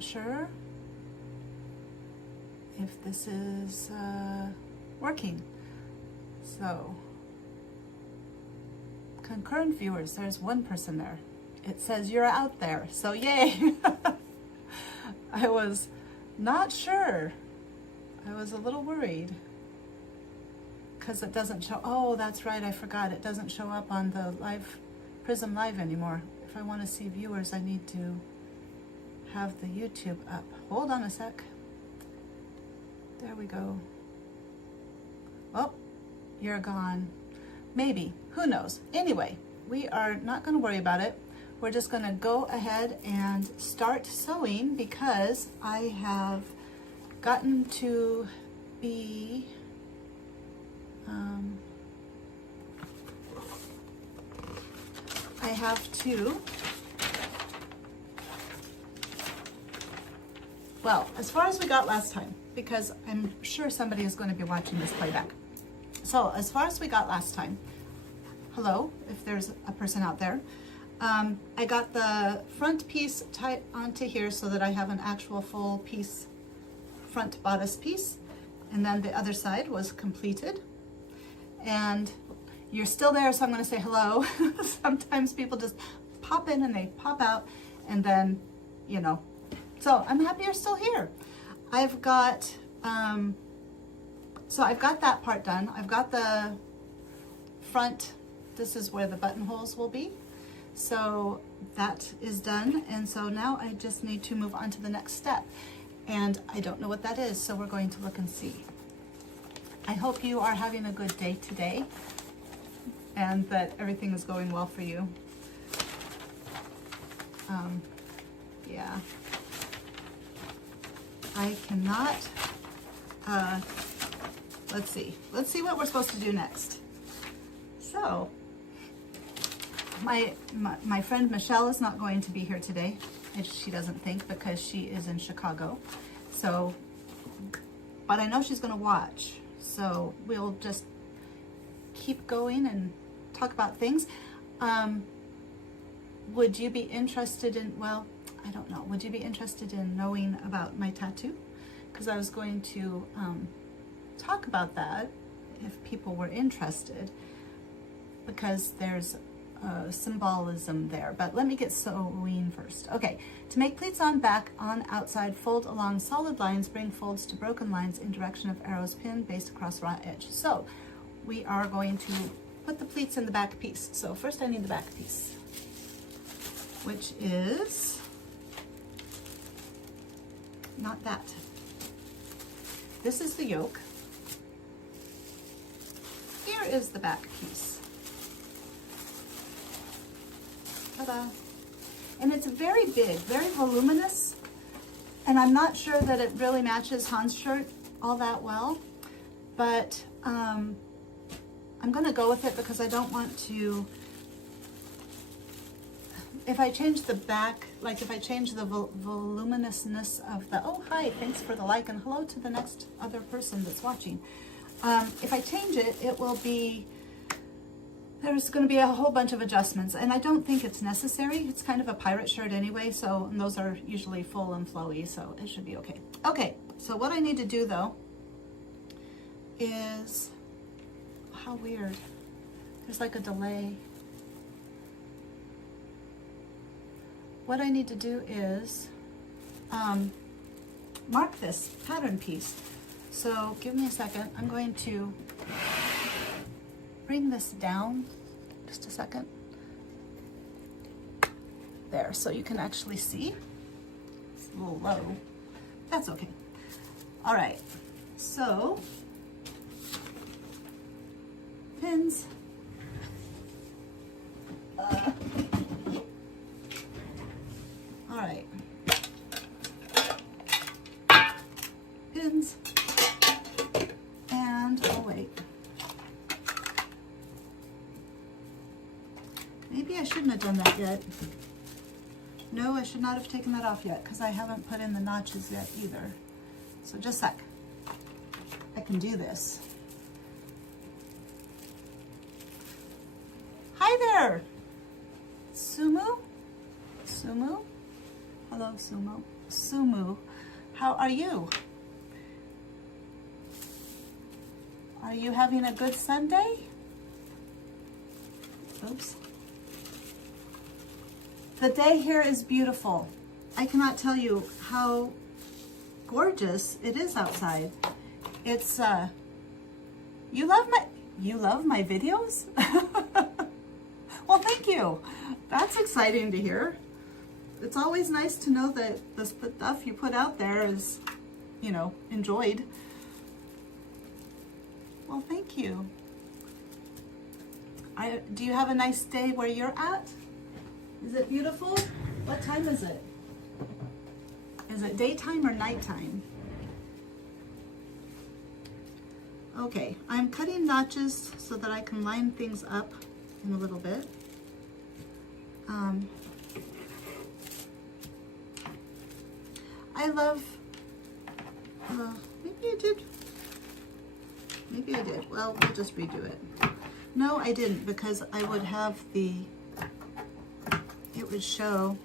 not sure if this is working. So, concurrent viewers, there's one person there. It says you're out there, so yay! I was not sure. I was a little worried because it doesn't show. Oh, that's right, I forgot. It doesn't show up on the live Prism Live anymore. If I want to see viewers, I need to have the YouTube up. Hold on a sec. There we go. Oh, you're gone. Maybe, who knows? Anyway, we are not going to worry about it. We're just going to go ahead and start sewing because I have gotten to be I have to, well, as far as we got last time, because I'm sure somebody is going to be watching this playback. So as far as we got last time, hello, if there's a person out there, I got the front piece tied onto here so that I have an actual full piece, front bodice piece, and then the other side was completed. And you're still there, so I'm going to say hello. Sometimes people just pop in and they pop out, and then, you know. So I'm happy you're still here. I've got, so I've got that part done. I've got the front, this is where the buttonholes will be. So that is done, and so now I just need to move on to the next step. And I don't know what that is, so we're going to look and see. I hope you are having a good day today and that everything is going well for you. Yeah. I cannot, let's see what we're supposed to do next. So, my friend Michelle is not going to be here today. She doesn't think, because she is in Chicago. So, but I know she's going to watch. So we'll just keep going and talk about things. Would you be interested in, well, I don't know. Would you be interested in knowing about my tattoo? Because I was going to talk about that if people were interested, because there's symbolism there. But let me get sewing first. Okay, to make pleats on back, on outside, fold along solid lines, bring folds to broken lines in direction of arrows pinned, based across raw edge. So we are going to put the pleats in the back piece. So first I need the back piece, which is not that. This is the yoke. Here is the back piece. Ta-da. And it's very big, very voluminous, and I'm not sure that it really matches Han's shirt all that well, but I'm going to go with it because I don't want to, if I change the back, like if I change the voluminousness of the, oh hi, thanks for the like, and hello to the next other person that's watching. If I change it, it will be, there's going to be a whole bunch of adjustments, and I don't think it's necessary. It's kind of a pirate shirt anyway, so, and those are usually full and flowy, so it should be okay. Okay, so what I need to do though is, how weird, there's like a delay. What I need to do is mark this pattern piece. So give me a second. I'm going to bring this down just a second. There, so you can actually see. It's a little low. That's okay. All right, so pins. All right. Pins. And, oh wait. Maybe I shouldn't have done that yet. No, I should not have taken that off yet because I haven't put in the notches yet either. So just a sec. I can do this. Hi there, Sumu. Sumu. Hello, Sumo. Sumu. How are you? Are you having a good Sunday? Oops. The day here is beautiful. I cannot tell you how gorgeous it is outside. It's you love my videos? Well, thank you. That's exciting to hear. It's always nice to know that the stuff you put out there is, you know, enjoyed. Well, thank you. Do you have a nice day where you're at? Is it beautiful? What time is it? Is it daytime or nighttime? Okay, I'm cutting notches so that I can line things up in a little bit. I love, maybe I did. Well, we'll just redo it. No, I didn't, because I would have it would show,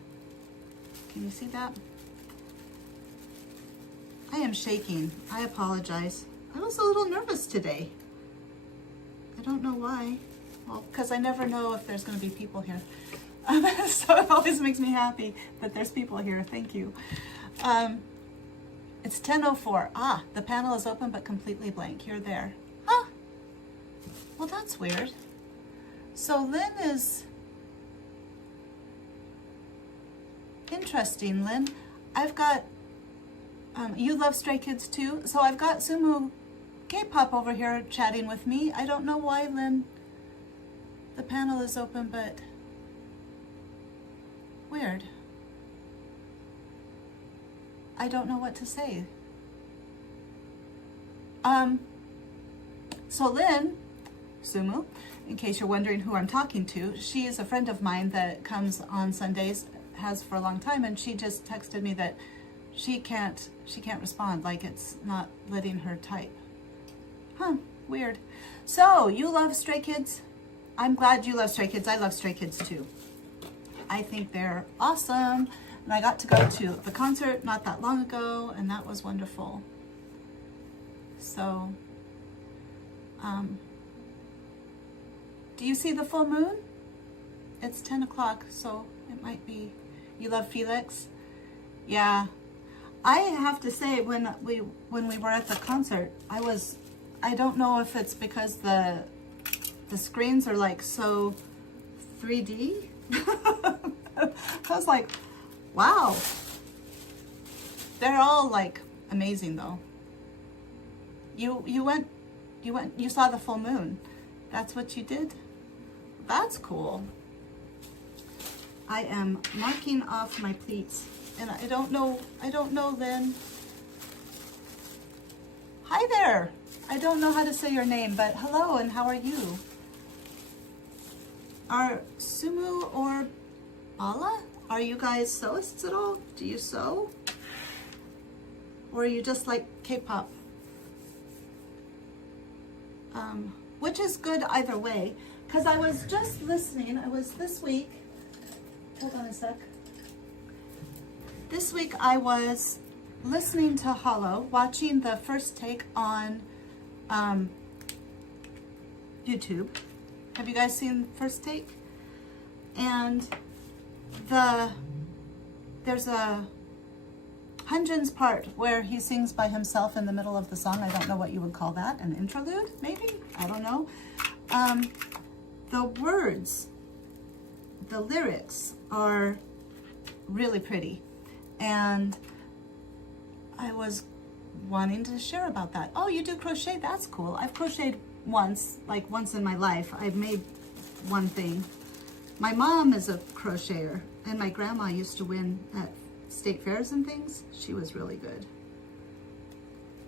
can you see that? I am shaking. I apologize. I was a little nervous today. I don't know why. Well, because I never know if there's going to be people here. So it always makes me happy that there's people here. Thank you. It's 10:04. Ah, the panel is open but completely blank. You're there. Huh. Well, that's weird. So Lynn is... Interesting, Lynn. I've got... you love Stray Kids too? So I've got Sumu K-pop over here chatting with me. I don't know why, Lynn. The panel is open, but... Weird. I don't know what to say. So Lynn, Sumu, in case you're wondering who I'm talking to, she is a friend of mine that comes on Sundays, has for a long time, and she just texted me that she can't respond, like it's not letting her type. Huh, weird. So, you love Stray Kids? I'm glad you love Stray Kids. I love Stray Kids too. I think they're awesome. And I got to go to the concert not that long ago, and that was wonderful. So, do you see the full moon? It's 10 o'clock, so it might be. You love Felix? Yeah. I have to say, when we were at the concert, I don't know if it's because the screens are like so 3D. I was like, wow. They're all like amazing though. You saw the full moon. That's what you did? That's cool. I am marking off my pleats. And I don't know, Lynn. Hi there. I don't know how to say your name, but hello, and how are you? Are Sumu or Bala, are you guys sewists at all? Do you sew? Or are you just like K-pop? Which is good either way. Because I was just listening, this week, hold on a sec. This week I was listening to Hollow, watching the first take on YouTube. Have you guys seen First Take? And there's a Hunjin's part where he sings by himself in the middle of the song. I don't know what you would call that, an interlude, maybe? I don't know. The words, the lyrics are really pretty. And I was wanting to share about that. Oh, you do crochet? That's cool. I've crocheted once in my life. I've made one thing. My mom is a crocheter, and my grandma used to win at state fairs and things. She was really good.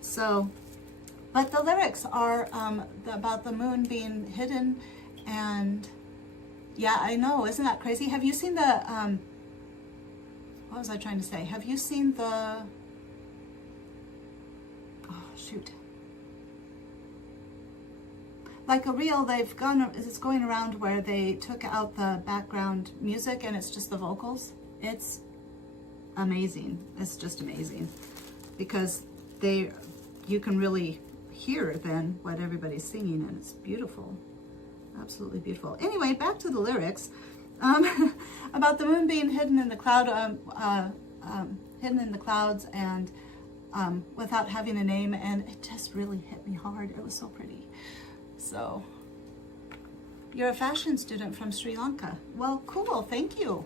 So, but the lyrics are about the moon being hidden, and yeah, I know, isn't that crazy? Have you seen the, what was I trying to say? Have you seen the, oh shoot. Like a reel it's going around where they took out the background music and it's just the vocals. amazing. It's just amazing because you can really hear then what everybody's singing, and it's beautiful, absolutely beautiful. Anyway, back to the lyrics. About the moon being hidden in the cloud, hidden in the clouds, and without having a name, and it just really hit me hard. It was so pretty. So, you're a fashion student from Sri Lanka. Well, cool. Thank you.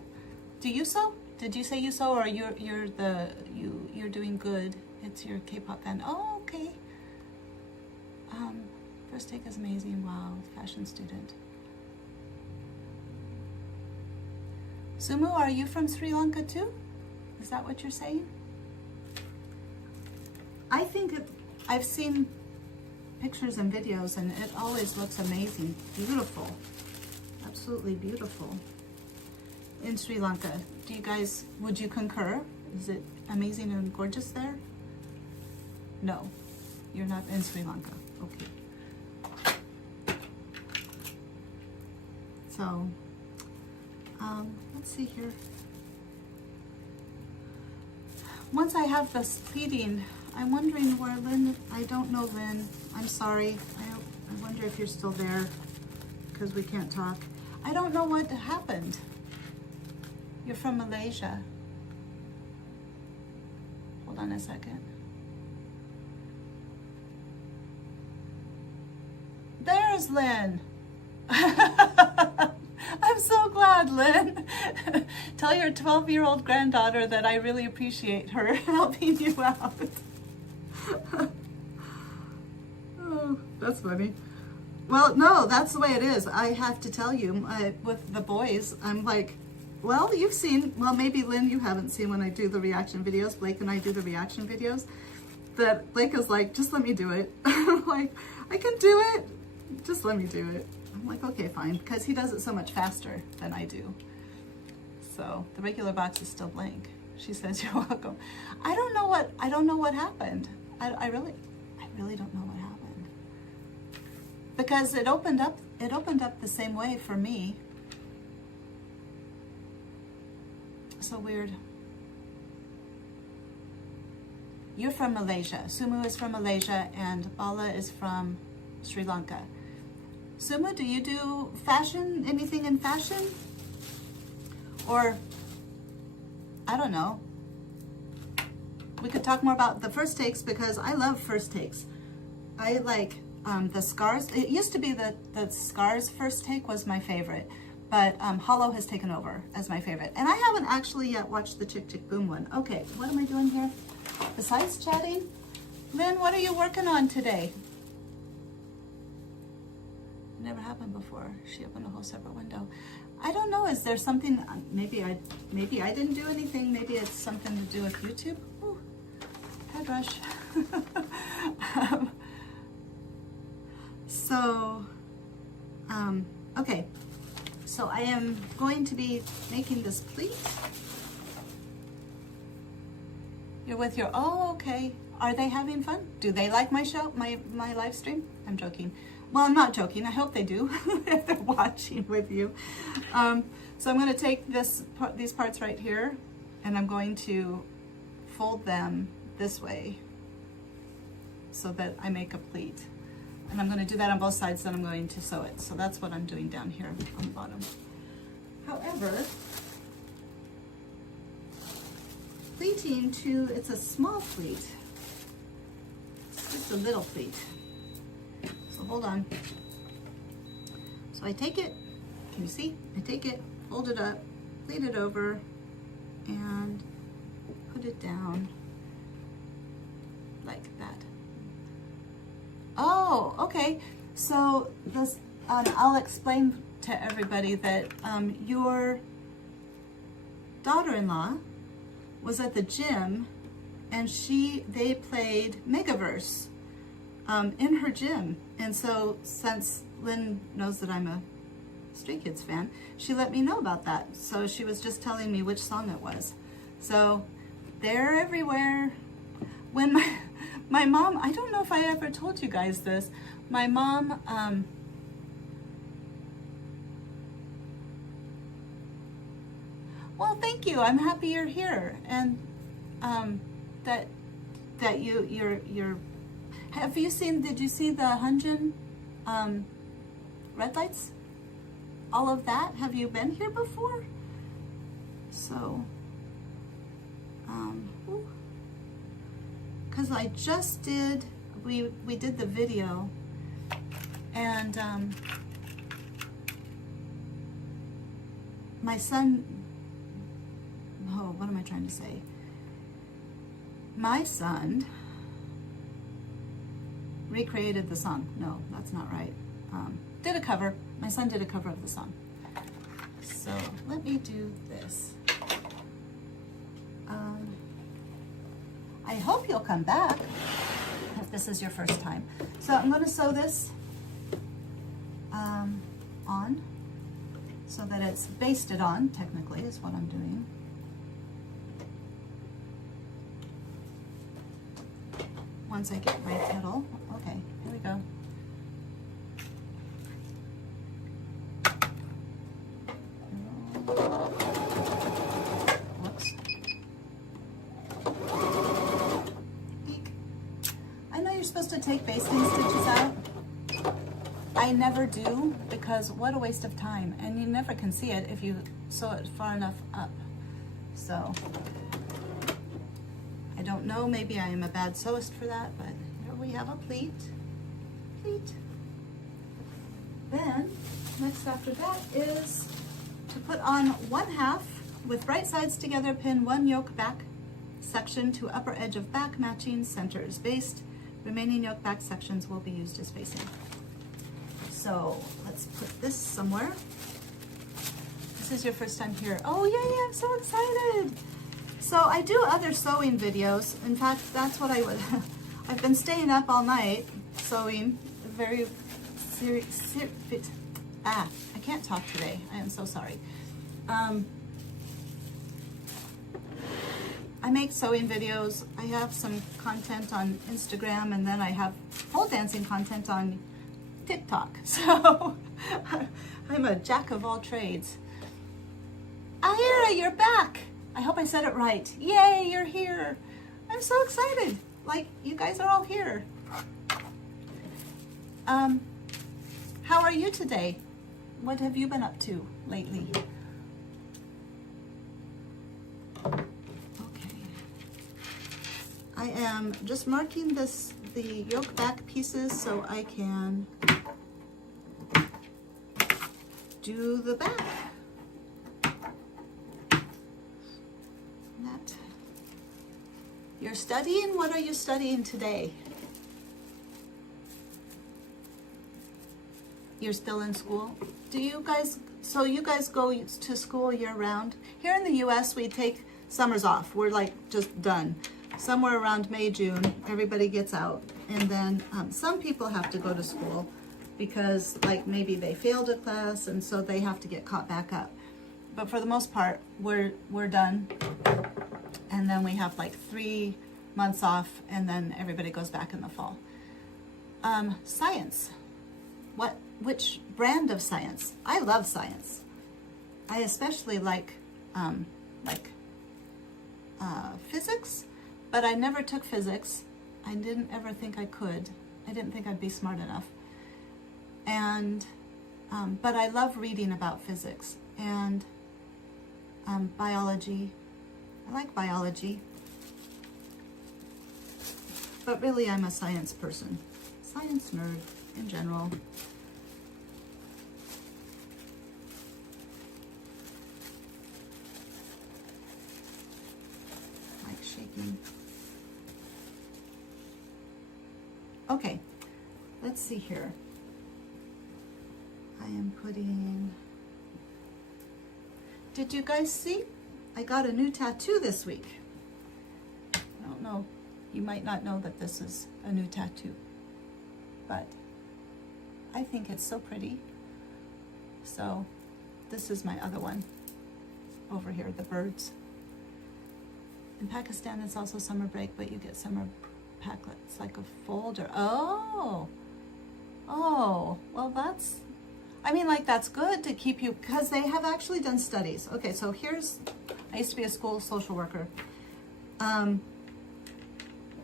Do you sew? Did you say you sew, or you're doing good? It's your K-pop band. Oh, okay. First take is amazing. Wow, fashion student. Sumu, are you from Sri Lanka too? Is that what you're saying? I think I've seen pictures and videos, and it always looks amazing, beautiful, absolutely beautiful. In Sri Lanka, do you guys, would you concur? Is it amazing and gorgeous there? No, you're not in Sri Lanka. Okay. So, let's see here. Once I have this pleating, I'm wondering where Lynn, I don't know Lynn, I'm sorry. I wonder if you're still there, because we can't talk. I don't know what happened. You're from Malaysia. Hold on a second. There's Lynn. I'm so glad, Lynn. Tell your 12-year-old granddaughter that I really appreciate her helping you out. Oh, that's funny. Well, no, that's the way it is. I have to tell you, with the boys, I'm like, well, you've seen, well, maybe Lynn, you haven't seen when I do the reaction videos. Blake and I do the reaction videos. That Blake is like, just let me do it. I'm like, I can do it. Just let me do it. I'm like, okay, fine, because he does it so much faster than I do. So the regular box is still blank. She says, you're welcome. I don't know what happened. I really don't know what happened. Because it opened up the same way for me. So weird. You're from Malaysia. Sumu is from Malaysia, and Bala is from Sri Lanka. Sumu, do you do fashion, anything in fashion? Or, I don't know. We could talk more about the first takes, because I love first takes. I like the Scars. It used to be that the Scars first take was my favorite, but Hollow has taken over as my favorite. And I haven't actually yet watched the Chick Chick Boom one. Okay, what am I doing here? Besides chatting, Lynn, what are you working on today? Never happened before. She opened a whole separate window. I don't know. Is there something? Maybe I didn't do anything. Maybe it's something to do with YouTube. Ooh, head rush. Okay. So I am going to be making this pleat. You're with your. Oh, okay. Are they having fun? Do they like my show, my live stream? I'm joking. Well, I'm not joking. I hope they do if they're watching with you. So I'm going to take these parts right here, and I'm going to fold them this way so that I make a pleat. And I'm going to do that on both sides, then I'm going to sew it. So that's what I'm doing down here on the bottom. However, pleating too, it's a small pleat. It's just a little pleat. So hold on. So I take it, can you see? I take it, fold it up, pleat it over, and put it down like that. Oh, okay. So this, I'll explain to everybody that your daughter-in-law was at the gym, and they played Megaverse in her gym. And so since Lynn knows that I'm a Stray Kids fan, she let me know about that. So she was just telling me which song it was. So they're everywhere. When my mom, I don't know if I ever told you guys this, my mom, well, thank thank you. I'm happy you're here, and that you're. Have you seen? Did you see the Hunjin red lights? All of that. Have you been here before? So, because I just did. We did the video, and my son. Oh, what am I trying to say? My son recreated the song. No, that's not right. Did a cover. My son did a cover of the song. So let me do this. I hope you'll come back if this is your first time. So I'm going to sew this on so that it's basted on, technically, is what I'm doing. Once I get my kettle. Okay, here we go. Whoops. Eek. I know you're supposed to take basting stitches out. I never do, because what a waste of time. And you never can see it if you sew it far enough up. So, I don't know, maybe I am a bad sewist for that, but here we have a pleat. Then, next after that is to put on 1/2 with right sides together, pin 1 yoke back section to upper edge of back, matching centers based. Remaining yoke back sections will be used as facing. So let's put this somewhere. This is your first time here. Oh yay, I'm so excited. So I do other sewing videos. In fact, that's what I would, I've been staying up all night sewing. Very serious, I can't talk today. I am so sorry. I make sewing videos. I have some content on Instagram, and then I have pole dancing content on TikTok. So I'm a jack of all trades. Ahira, you're back. I hope I said it right. Yay, you're here. I'm so excited. Like, you guys are all here. How are you today? What have you been up to lately? Okay. I am just marking the yoke back pieces so I can do the back. You're studying? What are you studying today? You're still in school? Do you guys, so you guys go to school year round? Here in the US, we take summers off. We're like just done. Somewhere around May, June, everybody gets out. And then some people have to go to school because like maybe they failed a class and so they have to get caught back up. But for the most part, we're done. And then we have like 3 months off, and then everybody goes back in the fall. Science. Which brand of science? I love science. I especially like physics, but I never took physics. I didn't ever think I could. I didn't think I'd be smart enough. And but I love reading about physics and biology. I like biology, but really I'm a science person, science nerd in general. Like shaking. Okay, let's see here. I am putting, did you guys see? I got a new tattoo this week. I don't know, you might not know that this is a new tattoo, but I think it's so pretty. So this is my other one over here, the birds. In Pakistan, it's also summer break, but you get summer packlet. It's like a folder. Oh, well that's, I mean, like that's good to keep you, because they have actually done studies. Okay, so here's I used to be a school social worker.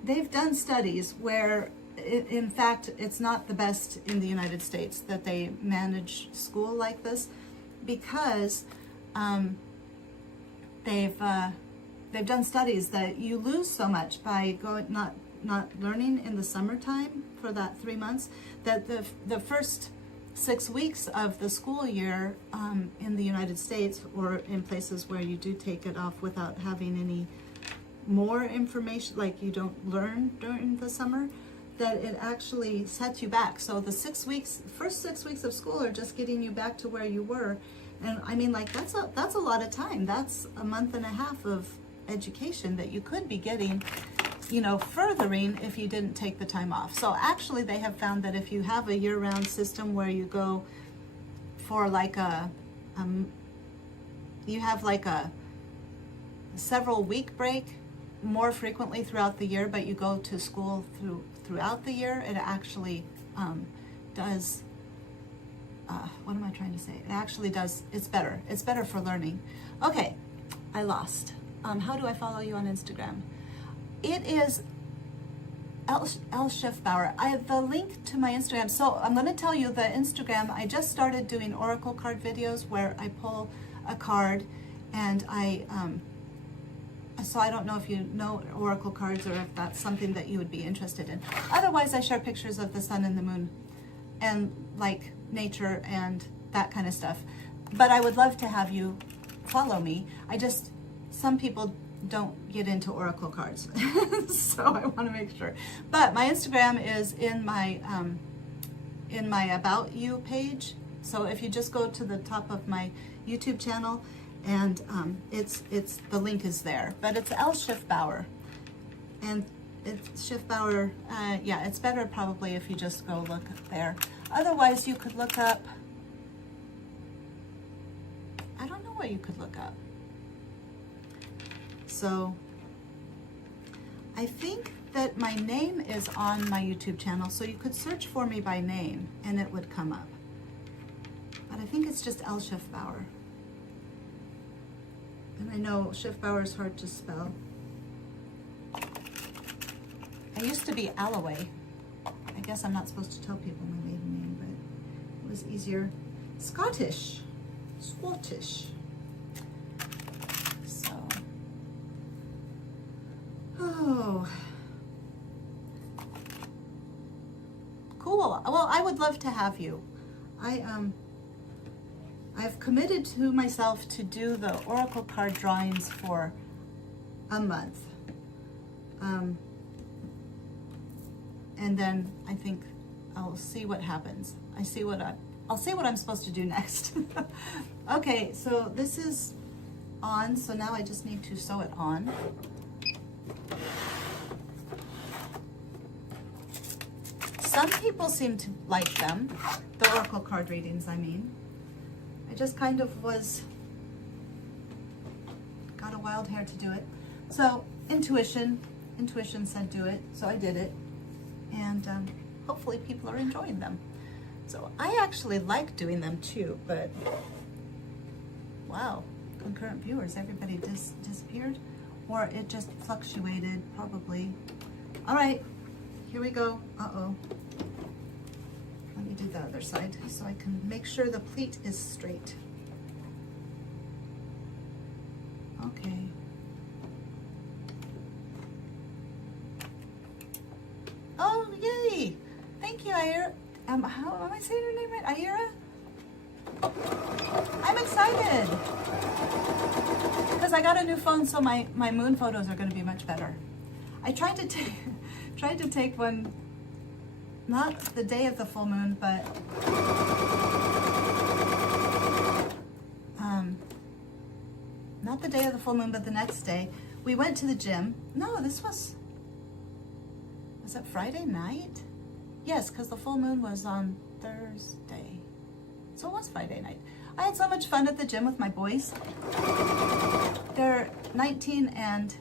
They've done studies where, in fact, it's not the best in the United States that they manage school like this, because they've done studies that you lose so much by not learning in the summertime for that 3 months, that the first 6 weeks of the school year in the United States, or in places where you do take it off without having any more information, like you don't learn during the summer, that it actually sets you back. So the first 6 weeks of school are just getting you back to where you were. And I mean, like, that's a lot of time. That's a month and a half of education that you could be getting, you know, furthering if you didn't take the time off. So actually they have found that if you have a year-round system where you go for like you have like a several week break more frequently throughout the year, but you go to school throughout the year, it actually does, what am I trying to say? It actually does, it's better. It's better for learning. Okay, I lost. How do I follow you on Instagram? It is L Schiffbauer. I have the link to my Instagram. So I'm going to tell you the Instagram. I just started doing oracle card videos where I pull a card, and so I don't know if you know oracle cards or if that's something that you would be interested in. Otherwise, I share pictures of the sun and the moon and like nature and that kind of stuff. But I would love to have you follow me. Some people don't get into oracle cards, so I want to make sure. But my Instagram is in my About You page. So if you just go to the top of my YouTube channel, and it's the link is there. But it's L Schiffbauer, and it's Schiffbauer. Yeah, it's better probably if you just go look there. Otherwise, you could look up. I don't know what you could look up. So I think that my name is on my YouTube channel, so you could search for me by name and it would come up. But I think it's just L Schiffbauer. And I know Schiffbauer is hard to spell. I used to be Alloway. I guess I'm not supposed to tell people my maiden name, but it was easier. Scottish. Oh, cool. Well, I would love to have you. I've committed to myself to do the oracle card drawings for a month. And then I think I'll see what happens. I'll see what I'm supposed to do next. Okay, so this is on, so now I just need to sew it on. Some people seem to like them, the oracle card readings, I mean. I just kind of got a wild hair to do it. So intuition said do it, so I did it. And hopefully people are enjoying them. So I actually like doing them too, but wow, concurrent viewers, everybody disappeared, or it just fluctuated, probably. All right, here we go. Uh-oh. Let me do the other side so I can make sure the pleat is straight. Okay. Oh, yay! Thank you, Ira. How am I saying her name right? Ira? I'm excited because I got a new phone, so my moon photos are going to be much better. I tried to take one, not the day of the full moon, but not the day of the full moon, but the next day. We went to the gym. No, was it Friday night? Yes, because the full moon was on Thursday. So it was Friday night. I had so much fun at the gym with my boys. They're 19 and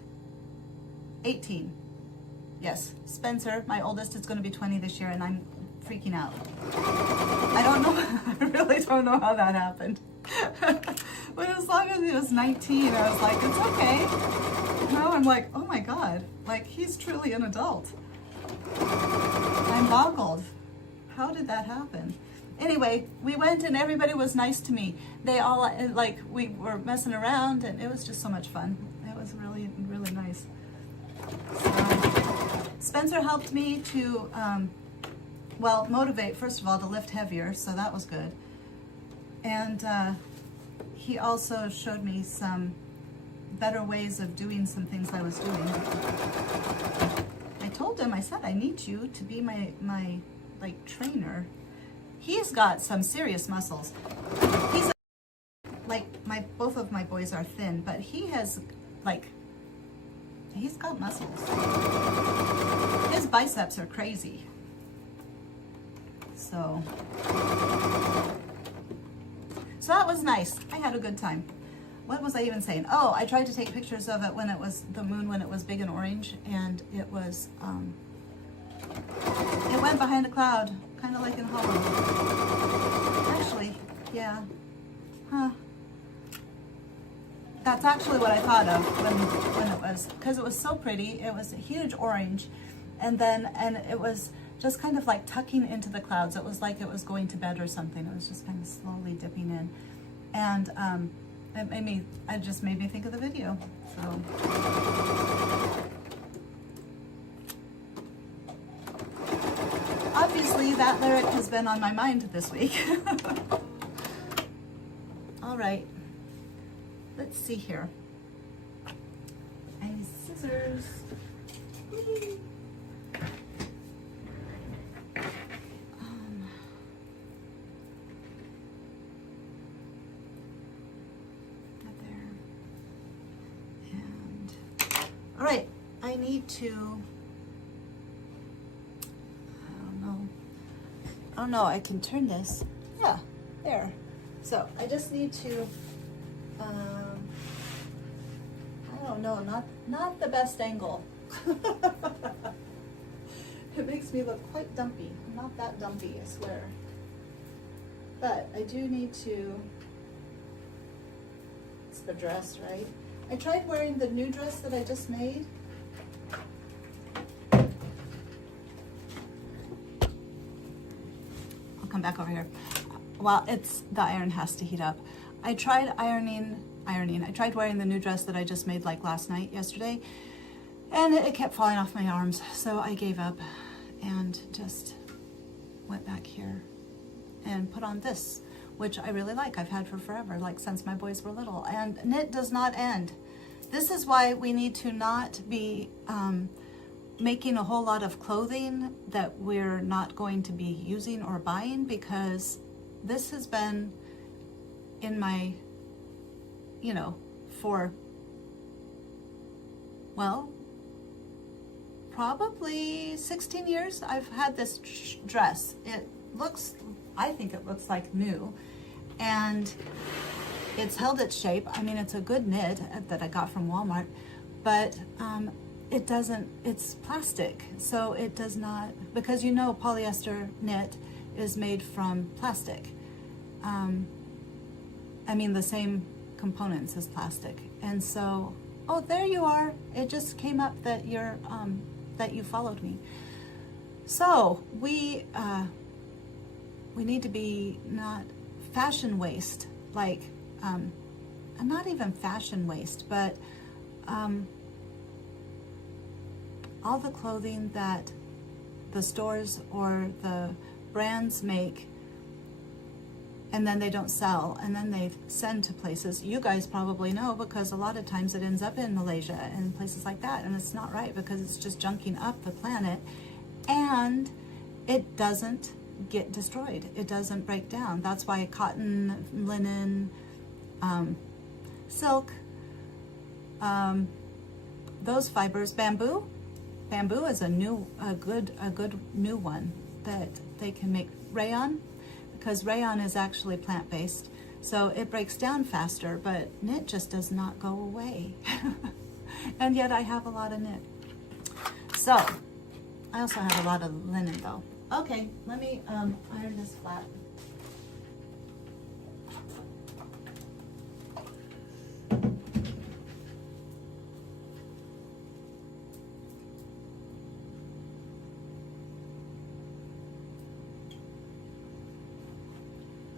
18. Yes, Spencer, my oldest, is going to be 20 this year, and I'm freaking out. I don't know. I really don't know how that happened. But as long as he was 19, I was like, it's okay. Now I'm like, oh my God, like he's truly an adult. I'm boggled. How did that happen? Anyway, we went and everybody was nice to me. They all, like, we were messing around and it was just so much fun. It was really, really nice. So, Spencer helped me to, well, motivate, first of all, to lift heavier, so that was good. And he also showed me some better ways of doing some things I was doing. I told him, I said, I need you to be my like trainer. He's got some serious muscles. He's like both of my boys are thin, but he has he's got muscles. His biceps are crazy. So that was nice. I had a good time. What was I even saying? Oh, I tried to take pictures of it when it was the moon, when it was big and orange, and it was it went behind a cloud, kind of like in Holland. Actually, yeah. Huh. That's actually what I thought of when it was, because it was so pretty. It was a huge orange, and it was just kind of like tucking into the clouds. It was like it was going to bed or something. It was just kind of slowly dipping in, and it just made me think of the video. So. Obviously, that lyric has been on my mind this week. All right, let's see here. I need scissors. Not there. And all right, I need to. Oh no, I can turn this. Yeah, there. So I just need to, I don't know, not the best angle. It makes me look quite dumpy. I'm not that dumpy, I swear. But I do need to, it's the dress, right? I tried wearing the new dress that I just made. Come back over here. Well, the iron has to heat up. I tried ironing. I tried wearing the new dress that I just made like yesterday, and it kept falling off my arms. So I gave up and just went back here and put on this, which I really like. I've had for forever, like since my boys were little. And knit does not end. This is why we need to not be making a whole lot of clothing that we're not going to be using or buying, because this has been in my, for, well, probably 16 years I've had this dress. I think it looks like new, and it's held its shape. I mean, it's a good knit that I got from Walmart, but it doesn't, it's plastic, so it does not, because polyester knit is made from plastic. I mean, the same components as plastic. And so, oh, there you are. It just came up that that you followed me. So we need to be not fashion waste, like, not even fashion waste, but all the clothing that the stores or the brands make, and then they don't sell, and then they send to places. You guys probably know, because a lot of times it ends up in Malaysia and places like that, and it's not right, because it's just junking up the planet, and it doesn't get destroyed. It doesn't break down. That's why cotton, linen, silk, those fibers, bamboo is a good new one that they can make. Rayon, because rayon is actually plant-based, so it breaks down faster, but knit just does not go away. And yet I have a lot of knit. So I also have a lot of linen though. Okay, let me iron this flat.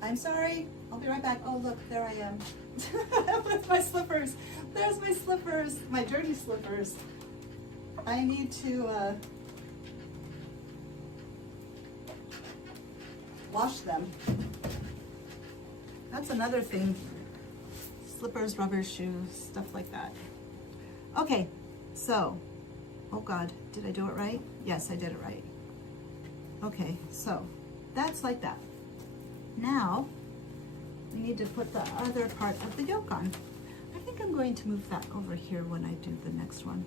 I'm sorry. I'll be right back. Oh, look, there I am. With my slippers. There's my slippers, my dirty slippers. I need to wash them. That's another thing. Slippers, rubber shoes, stuff like that. Okay, so, oh God, did I do it right? Yes, I did it right. Okay, so that's like that. Now, we need to put the other part of the yoke on. I think I'm going to move that over here when I do the next one.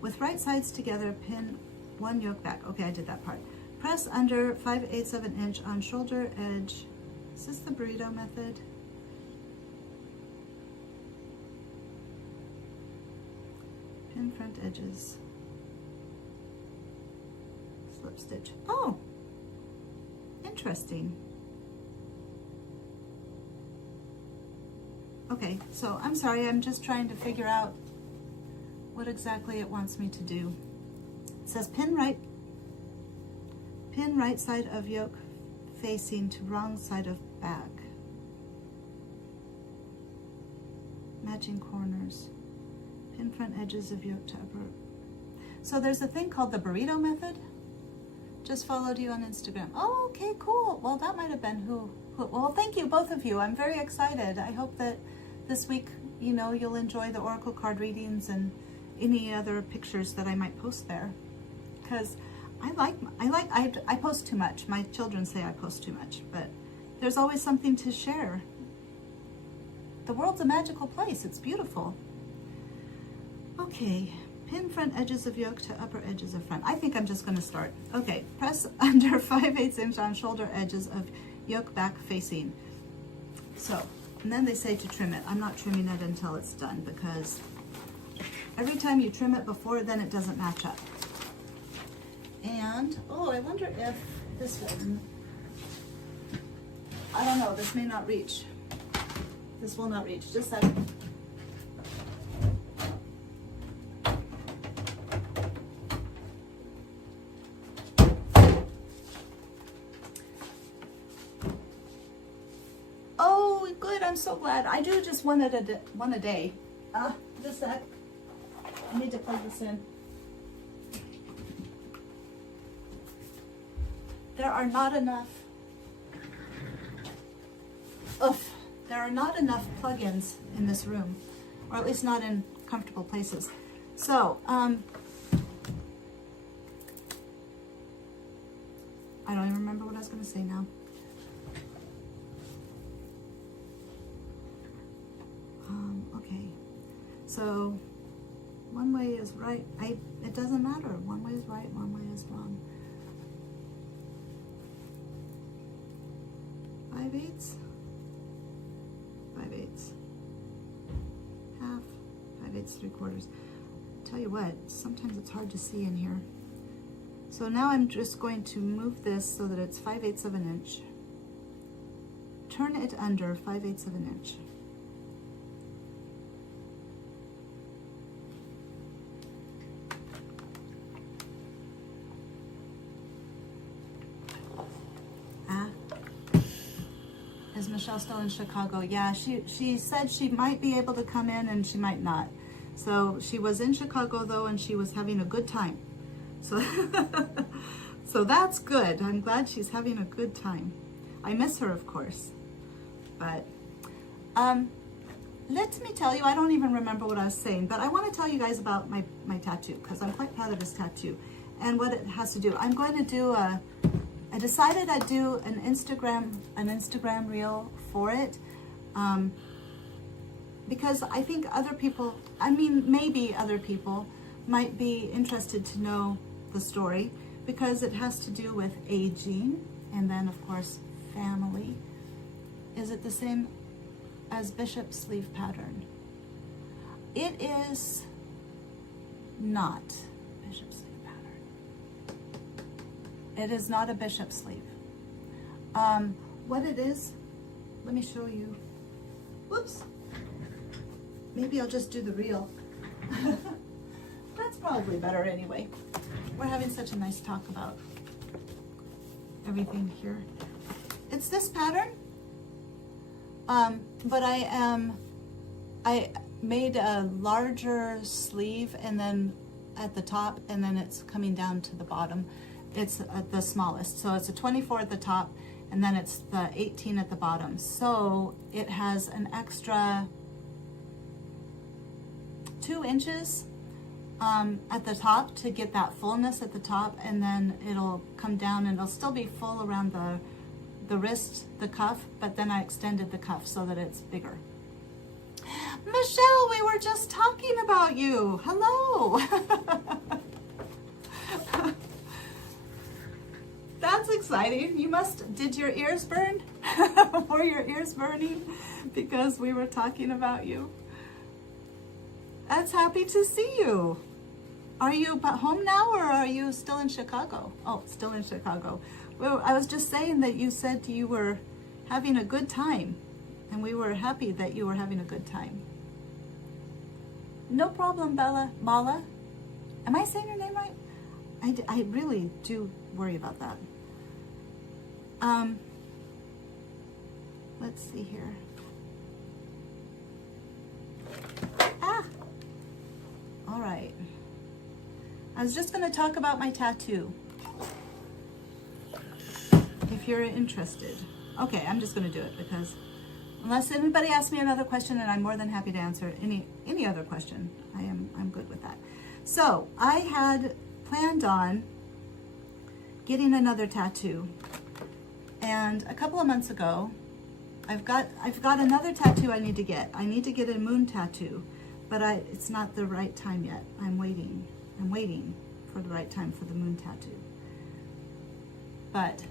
With right sides together, pin one yoke back. Okay, I did that part. Press under 5/8 of an inch on shoulder edge. Is this the burrito method? Pin front edges. Slip stitch. Oh, interesting. Okay, so I'm sorry, I'm just trying to figure out what exactly it wants me to do. It says pin right side of yoke facing to wrong side of back. Matching corners. Pin front edges of yoke to upper. So there's a thing called the burrito method. Just followed you on Instagram. Oh, okay, cool. Well, that might have been who. Well, thank you, both of you. I'm very excited. I hope that this week, you know, you'll enjoy the oracle card readings and any other pictures that I might post there. Because I post too much. My children say I post too much, but there's always something to share. The world's a magical place. It's beautiful. Okay, pin front edges of yoke to upper edges of front. I think I'm just going to start. Okay, press under 5/8 inch on shoulder edges of yoke back facing. So, and then they say to trim it. I'm not trimming it until it's done because every time you trim it before, then it doesn't match up. And, oh, I wonder if this one, I don't know, this may not reach. This will not reach. Just a second. Oh, good. I'm so glad. I do just one a day. Just a sec. I need to plug this in. There are not enough. There are not enough plugins in this room, or at least not in comfortable places. So, I don't even remember what I was going to say now. Okay, so one way is right. It doesn't matter. One way is right, one way is wrong. 5/8, 5/8, half, 5/8, 3/4. Tell you what, sometimes it's hard to see in here. So now I'm just going to move this so that it's 5/8 of an inch. Turn it under 5/8 of an inch. Is Michelle still in Chicago? Yeah, she said she might be able to come in and she might not. So she was in Chicago though, and she was having a good time. So, so that's good. I'm glad she's having a good time. I miss her, of course. But let me tell you, I don't even remember what I was saying, but I want to tell you guys about my tattoo because I'm quite proud of this tattoo and what it has to do. I'm going to do I decided I'd do an Instagram reel for it because I think other people, maybe other people might be interested to know the story because it has to do with aging and then of course family. Is it the same as bishop sleeve pattern? It is not bishop sleeve. It is not a bishop sleeve. What it is, let me show you. Whoops. Maybe I'll just do the reel. That's probably better anyway. We're having such a nice talk about everything here. it's this pattern, but I made a larger sleeve and then at the top, and then it's coming down to the bottom. It's the smallest, so it's a 24 at the top, and then it's the 18 at the bottom. So it has an extra 2 inches at the top to get that fullness at the top, and then it'll come down and it'll still be full around the wrist, the cuff, but then I extended the cuff so that it's bigger. Michelle, we were just talking about you. Hello. That's exciting. You did your ears burn? Were your ears burning because we were talking about you? That's happy to see you. Are you home now or are you still in Chicago? Oh, still in Chicago. Well, I was just saying that you said you were having a good time, and we were happy that you were having a good time. No problem, Mala. Am I saying your name right? I really do worry about that. Let's see here. All right. I was just going to talk about my tattoo, if you're interested. Okay, I'm just going to do it because unless anybody asks me another question, and I'm more than happy to answer any other question. I'm good with that. So I had planned on getting another tattoo, and a couple of months ago, I've got another tattoo I need to get. I need to get a moon tattoo, but it's not the right time yet. I'm waiting for the right time for the moon tattoo. But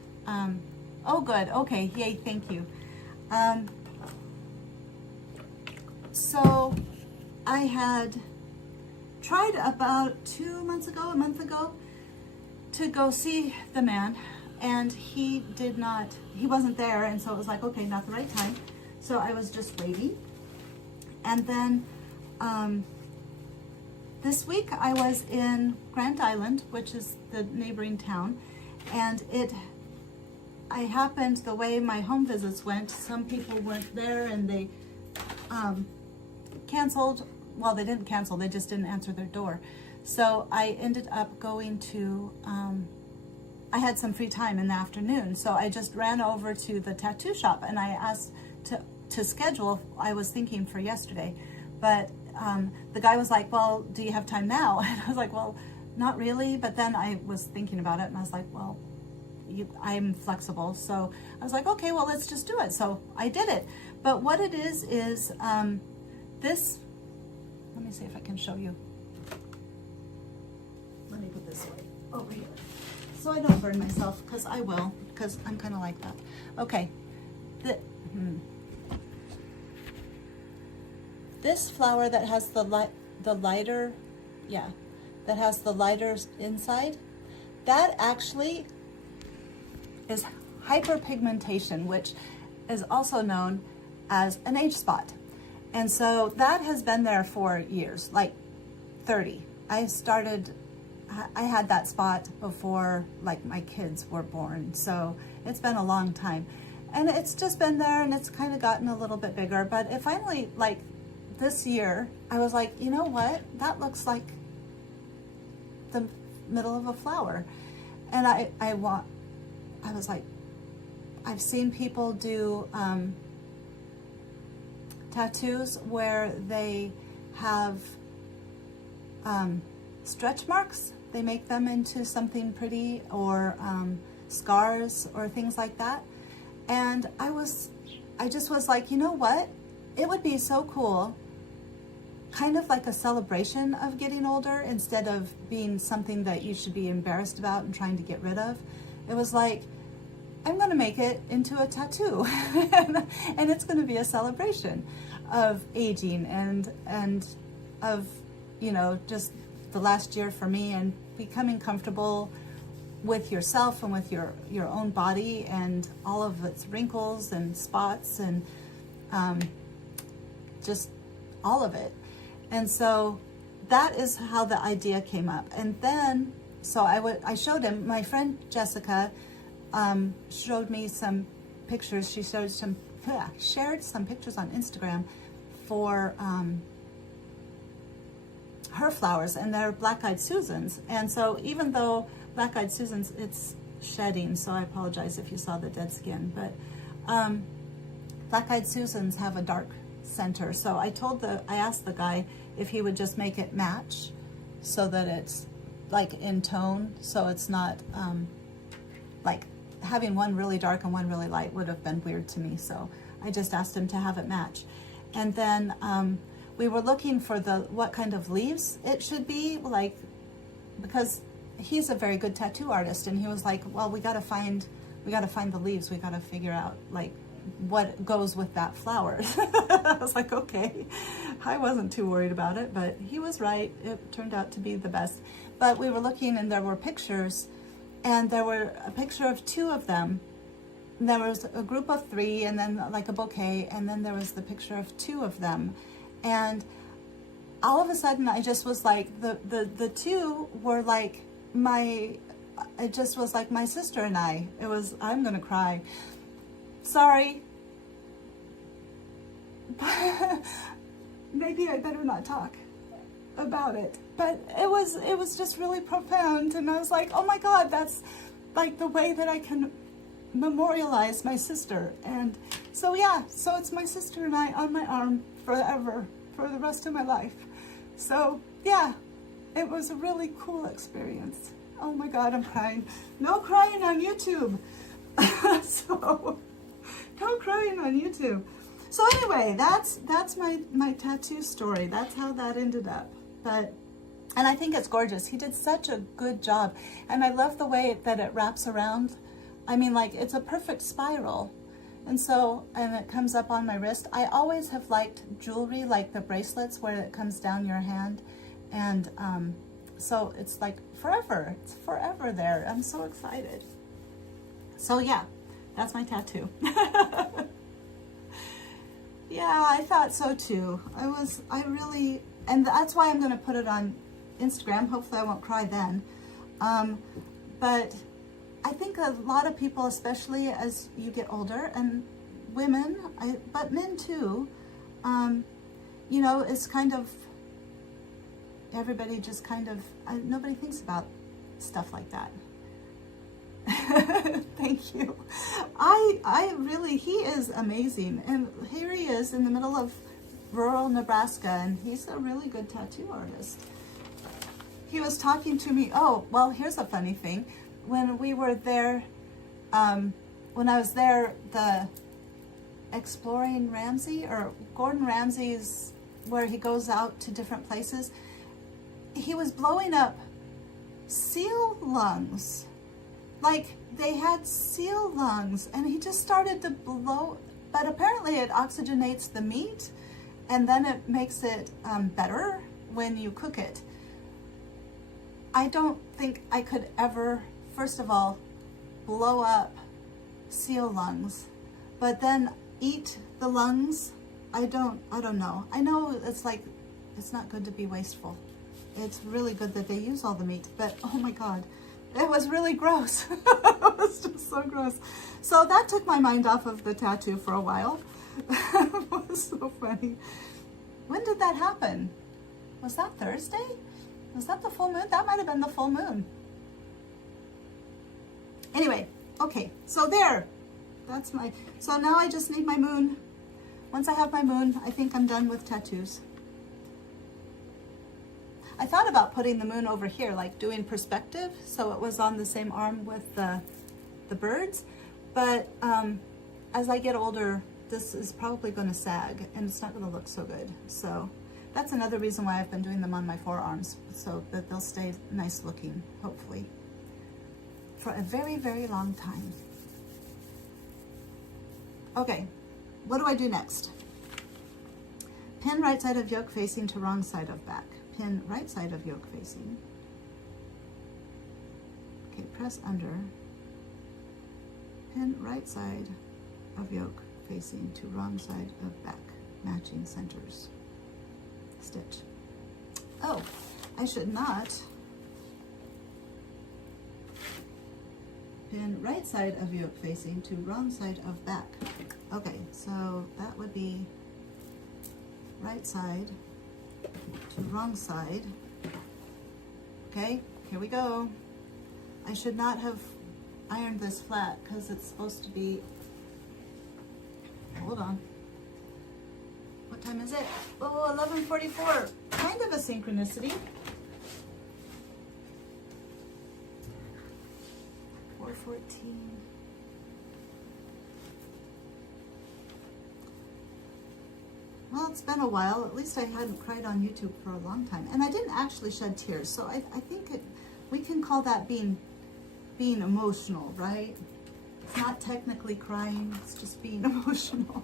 oh good, okay, yay, thank you. So I had tried about a month ago, to go see the man, and he wasn't there, and so it was like, okay, not the right time. So I was just waiting. And then this week I was in Grand Island, which is the neighboring town, and I happened, the way my home visits went, some people weren't there and they canceled. Well, they didn't cancel, they just didn't answer their door. So I ended up going to, I had some free time in the afternoon, so I just ran over to the tattoo shop and I asked to schedule. I was thinking for yesterday, but the guy was like, well, do you have time now? And I was like, well, not really, but then I was thinking about it and I was like, well, I'm flexible. So I was like, okay, well, let's just do it. So I did it. But what it is this, let me see if I can show you. Let me put this away over here so I don't burn myself, because I will, because I'm kind of like that. Okay. This flower that has the lighter, that has the lighter inside, that actually is hyperpigmentation, which is also known as an age spot. And so that has been there for years, like 30. I had that spot before like my kids were born. So it's been a long time. And it's just been there, and it's kind of gotten a little bit bigger. But it finally, like this year, I was like, you know what? That looks like the middle of a flower. And I was like, I've seen people do tattoos where they have stretch marks. They make them into something pretty, or scars or things like that. And I just was like, you know what? It would be so cool, kind of like a celebration of getting older instead of being something that you should be embarrassed about and trying to get rid of. It was like, I'm going to make it into a tattoo and it's going to be a celebration of aging and of, you know, just the last year for me, and becoming comfortable with yourself and with your own body and all of its wrinkles and spots and just all of it. And so that is how the idea came up. And then, so I showed him, my friend Jessica showed me some pictures. She shared some pictures on Instagram for her flowers, and they're Black-Eyed Susans. And so even though Black-Eyed Susans, it's shedding, so I apologize if you saw the dead skin, but Black-Eyed Susans have a dark center. So I asked the guy if he would just make it match so that it's like in tone, so it's not like having one really dark and one really light would have been weird to me. So I just asked him to have it match. And then we were looking for what kind of leaves it should be, like, because he's a very good tattoo artist, and he was like, well, we got to find the leaves. We got to figure out like what goes with that flower. I was like, okay. I wasn't too worried about it, but he was right. It turned out to be the best. But we were looking, and there were pictures, and there were a picture of 2 of them. There was a group of 3, and then like a bouquet, and then there was the picture of 2 of them. And all of a sudden I just was like, the 2 were like it just was like my sister and I. I'm gonna cry. Sorry. Maybe I better not talk about it. But it was just really profound, and I was like, oh my God, that's like the way that I can memorialize my sister. And so yeah, so it's my sister and I on my arm forever, for the rest of my life. So yeah, it was a really cool experience. Oh my God, I'm crying. No crying on YouTube. So no crying on YouTube. So anyway, that's my tattoo story. That's how that ended up. And I think it's gorgeous. He did such a good job. And I love the way that it wraps around. I mean, like, it's a perfect spiral. And it comes up on my wrist. I always have liked jewelry, like the bracelets where it comes down your hand. And so it's like forever. It's forever there. I'm so excited. So yeah, that's my tattoo. Yeah, I thought so too. And that's why I'm going to put it on Instagram. Hopefully I won't cry then. But I think a lot of people, especially as you get older, and women, but men too, you know, it's kind of, everybody just kind of, nobody thinks about stuff like that. Thank you. I really, he is amazing. And here he is in the middle of rural Nebraska, and he's a really good tattoo artist. He was talking to me. Oh, well, here's a funny thing. When we were there, when I was there, the Exploring Ramsey, or Gordon Ramsay's, where he goes out to different places, he was blowing up seal lungs. Like, they had seal lungs, and he just started to blow, but apparently it oxygenates the meat, and then it makes it better when you cook it. I don't think I could ever, first of all, blow up seal lungs, but then eat the lungs. I don't know. I know it's like, it's not good to be wasteful. It's really good that they use all the meat, but oh my God, it was really gross. It was just so gross. So that took my mind off of the tattoo for a while. It was so funny. When did that happen? Was that Thursday? Was that the full moon? That might have been the full moon. Anyway, okay, so there. So now I just need my moon. Once I have my moon, I think I'm done with tattoos. I thought about putting the moon over here, like doing perspective, so it was on the same arm with the birds. But as I get older, this is probably going to sag, and it's not going to look so good. So that's another reason why I've been doing them on my forearms, so that they'll stay nice looking, hopefully, for a very, very long time. Okay, what do I do next? Pin right side of yoke facing to wrong side of back. Pin right side of yoke facing. Okay, press under. Pin right side of yoke facing to wrong side of back. Matching centers. Stitch. Oh, I should not. Pin right side of yoke facing to wrong side of back. Okay, so that would be right side to wrong side. Okay, here we go. I should not have ironed this flat because it's supposed to be, hold on. What time is it? Oh, 11:44. Kind of a synchronicity. 4:14. Well, it's been a while. At least I hadn't cried on YouTube for a long time. And I didn't actually shed tears. So I think we can call that being emotional, right? It's not technically crying. It's just being emotional.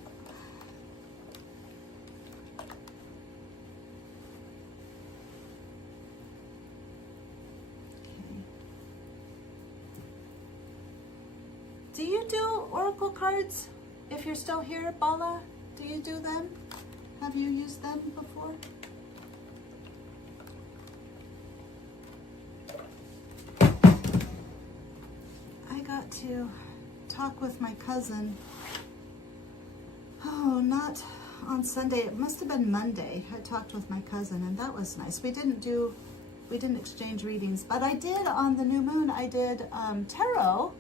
Okay. Do you do oracle cards? If you're still here, Bala, do you do them? Have you used them before? I got to talk with my cousin. Oh, not on Sunday. It must have been Monday. I talked with my cousin, and that was nice. We didn't exchange readings, but I did on the new moon. I did tarot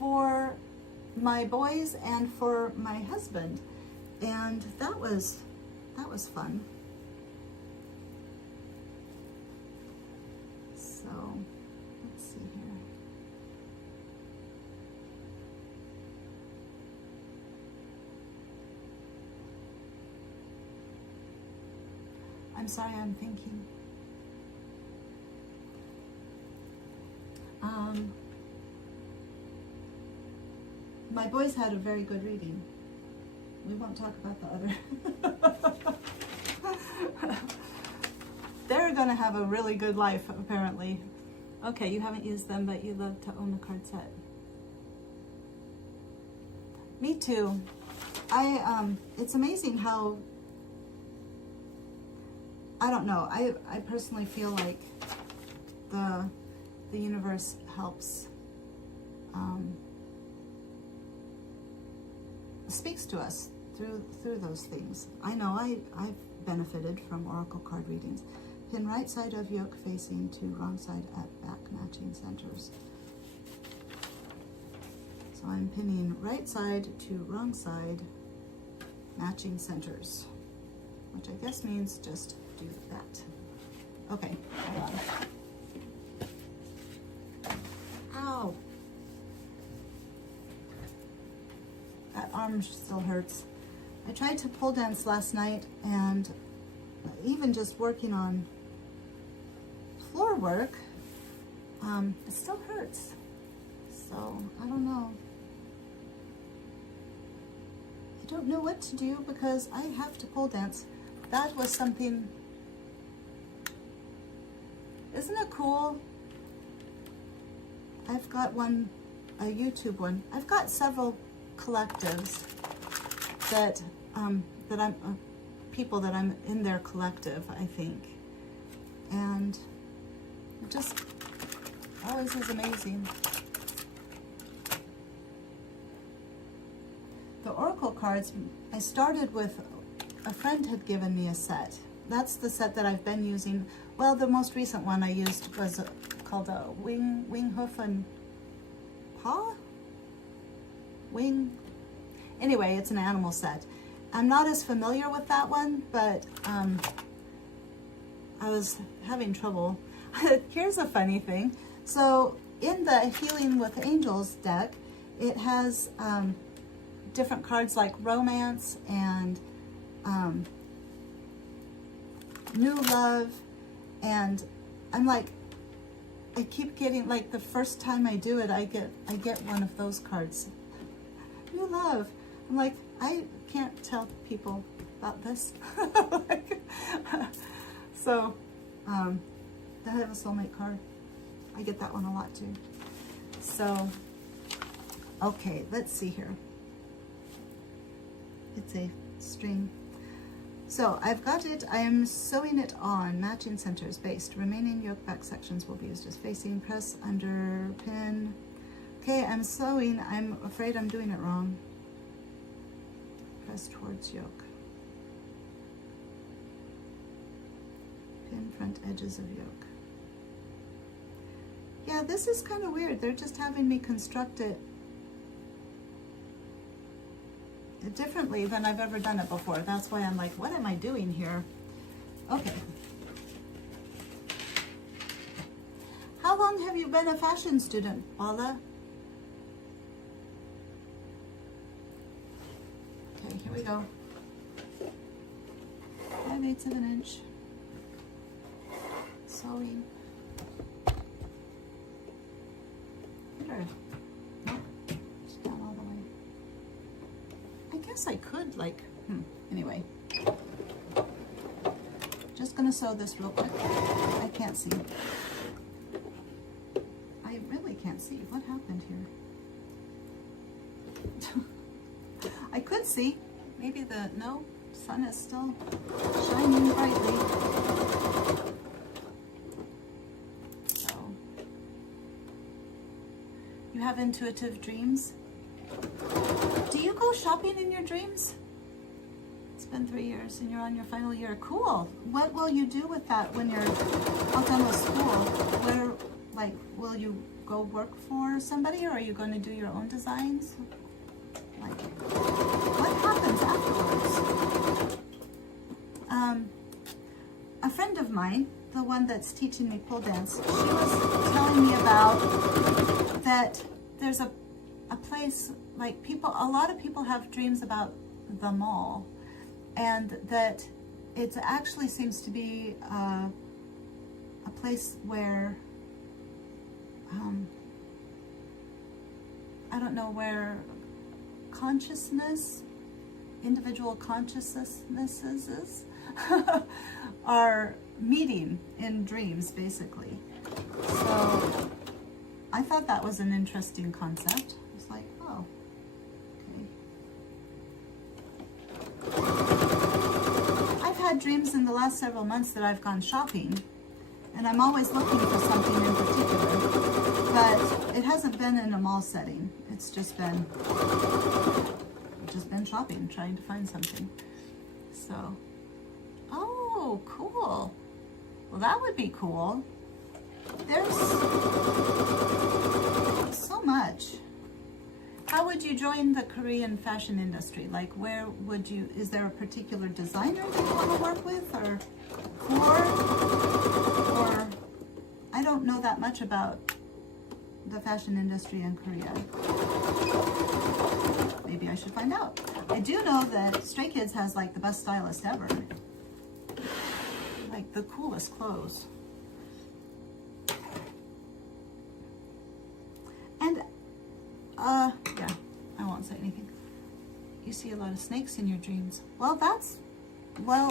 for my boys and for my husband, and that was fun. So let's see here. I'm sorry, I'm thinking. My boys had a very good reading. We won't talk about the other. They're gonna have a really good life, apparently. Okay, you haven't used them, but you love to own a card set. Me too. It's amazing how, I don't know, I personally feel like the universe helps, speaks to us through those things. I know I've benefited from oracle card readings. Pin right side of yoke facing to wrong side at back matching centers. So I'm pinning right side to wrong side matching centers, which I guess means just do that. Okay, hold on. Ow! That arm still hurts. I tried to pole dance last night, and even just working on floor work, it still hurts. So I don't know. I don't know what to do because I have to pole dance. That was something. Isn't it cool? I've got one, a YouTube one. I've got several collectives that I'm people that I'm in their collective, I think, and it just always is amazing. The oracle cards, I started with, a friend had given me a set. That's the set that I've been using. Well, the most recent one I used was called a wing, hoof, and paw? Wing. Anyway, it's an animal set. I'm not as familiar with that one, but I was having trouble. Here's a funny thing. So in the Healing with Angels deck, it has different cards like Romance and New Love, and I'm like, I keep getting, like, the first time I do it, I get one of those cards. New Love. I'm like, I can't tell people about this. So, I have a soulmate card. I get that one a lot too. So, okay, let's see here. It's a string. So I've got it, I am sewing it on, matching centers based. Remaining yoke back sections will be used as facing, press under, pin. Okay, I'm sewing. I'm afraid I'm doing it wrong. Press towards yoke. Pin front edges of yoke. Yeah, this is kind of weird. They're just having me construct it differently than I've ever done it before. That's why I'm like, what am I doing here? Okay. How long have you been a fashion student, Paula? Okay, here we go. 5/8 of an inch. Sewing. Sure. Nope. Just down all the way. I guess I could, like, anyway. Just gonna sew this real quick. I can't see. I really can't see. What happened here? I could see. Maybe no, sun is still shining brightly. So, you have intuitive dreams? Do you go shopping in your dreams? It's been 3 years and you're on your final year. Cool. What will you do with that when you're all done with school? Where, like, will you go work for somebody, or are you going to do your own designs? Like, what happens afterwards? A friend of mine, the one that's teaching me pole dance, she was telling me about that there's a place, like, a lot of people have dreams about the mall, and that it actually seems to be a place where I don't know, where individual consciousnesses are meeting in dreams, basically. So I thought that was an interesting concept. It's like, oh, okay. I've had dreams in the last several months that I've gone shopping, and I'm always looking for something in particular, but it hasn't been in a mall setting. It's just been shopping, trying to find something. So, oh, cool. Well, that would be cool. There's so much. How would you join the Korean fashion industry? Like, where would you, is there a particular designer that you want to work with, or I don't know that much about the fashion industry in Korea. Maybe I should find out. I do know that Stray Kids has, like, the best stylist ever. Like, the coolest clothes. And, yeah, I won't say anything. You see a lot of snakes in your dreams. Well,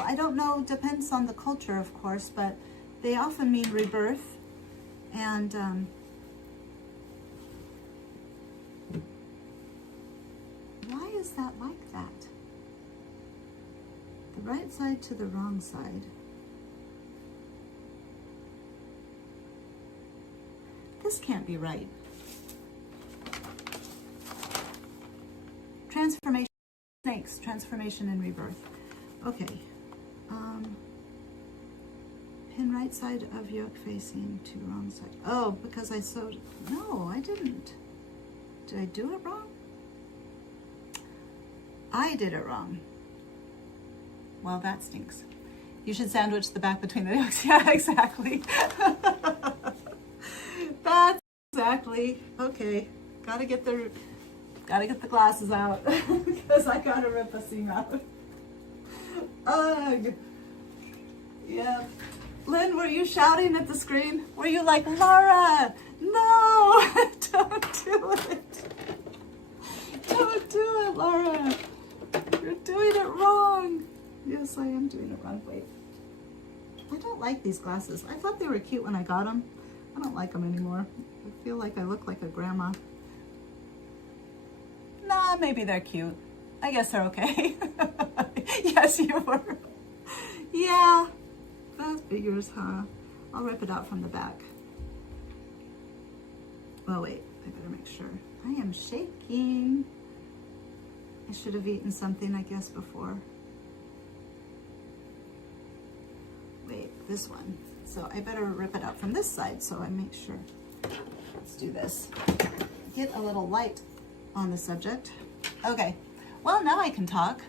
I don't know, depends on the culture, of course, but they often mean rebirth. And, why is that like that? The right side to the wrong side. This can't be right. Transformation, snakes, transformation and rebirth. Okay. Pin right side of yoke facing to wrong side. Oh, because I sewed. No, I didn't. Did I do it wrong? I did it wrong. Well, that stinks. You should sandwich the back between the yokes. Yeah, exactly. That's exactly. Okay. Gotta get the glasses out because I gotta rip a seam out. Ugh. Yeah. Lynn, were you shouting at the screen? Were you like, Laura, no, don't do it. Don't do it, Laura. You're doing it wrong. Yes, I am doing it wrong. Wait. I don't like these glasses. I thought they were cute when I got them. I don't like them anymore. I feel like I look like a grandma. Nah, maybe they're cute. I guess they're okay. Yes, you were. Yeah, that figures, huh? I'll rip it out from the back. Oh, wait, I better make sure. am shaking. I should have eaten something, I guess, before. Wait, this one. So I better rip it out from this side so I make sure. Let's do this. Get a little light on the subject. Okay, well, now I can talk.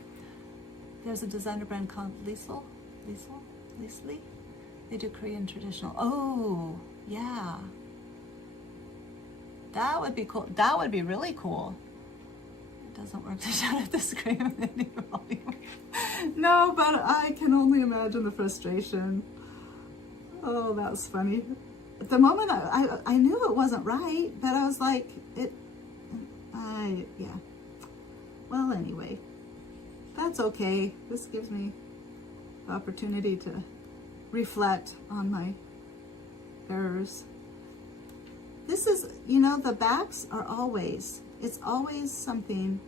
There's a designer brand called Lisle. They do Korean traditional. Oh, yeah. That would be cool. That would be really cool. It doesn't work to shout at the screen with any volume. No, but I can only imagine the frustration. Oh, that was funny. At the moment, I knew it wasn't right, but I was like, yeah. Well, anyway, that's okay. This gives me the opportunity to reflect on my errors. This is, you know, the backs are always, it's always something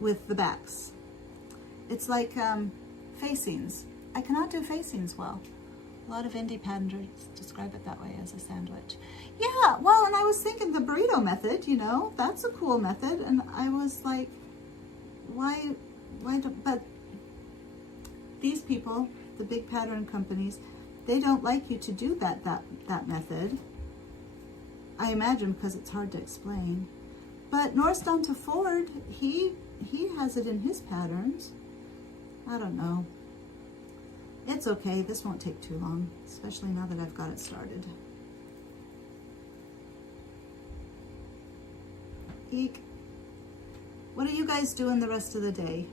with the backs. It's like facings. I cannot do facings well. A lot of indie patterns describe it that way, as a sandwich. Yeah, well, and I was thinking the burrito method, you know, that's a cool method. And I was like, why don't, but these people, the big pattern companies, they don't like you to do that method. I imagine because it's hard to explain. But Northstone to Ford, he has it in his patterns. I don't know. It's okay, this won't take too long, especially now that I've got it started. Eek. What are you guys doing the rest of the day?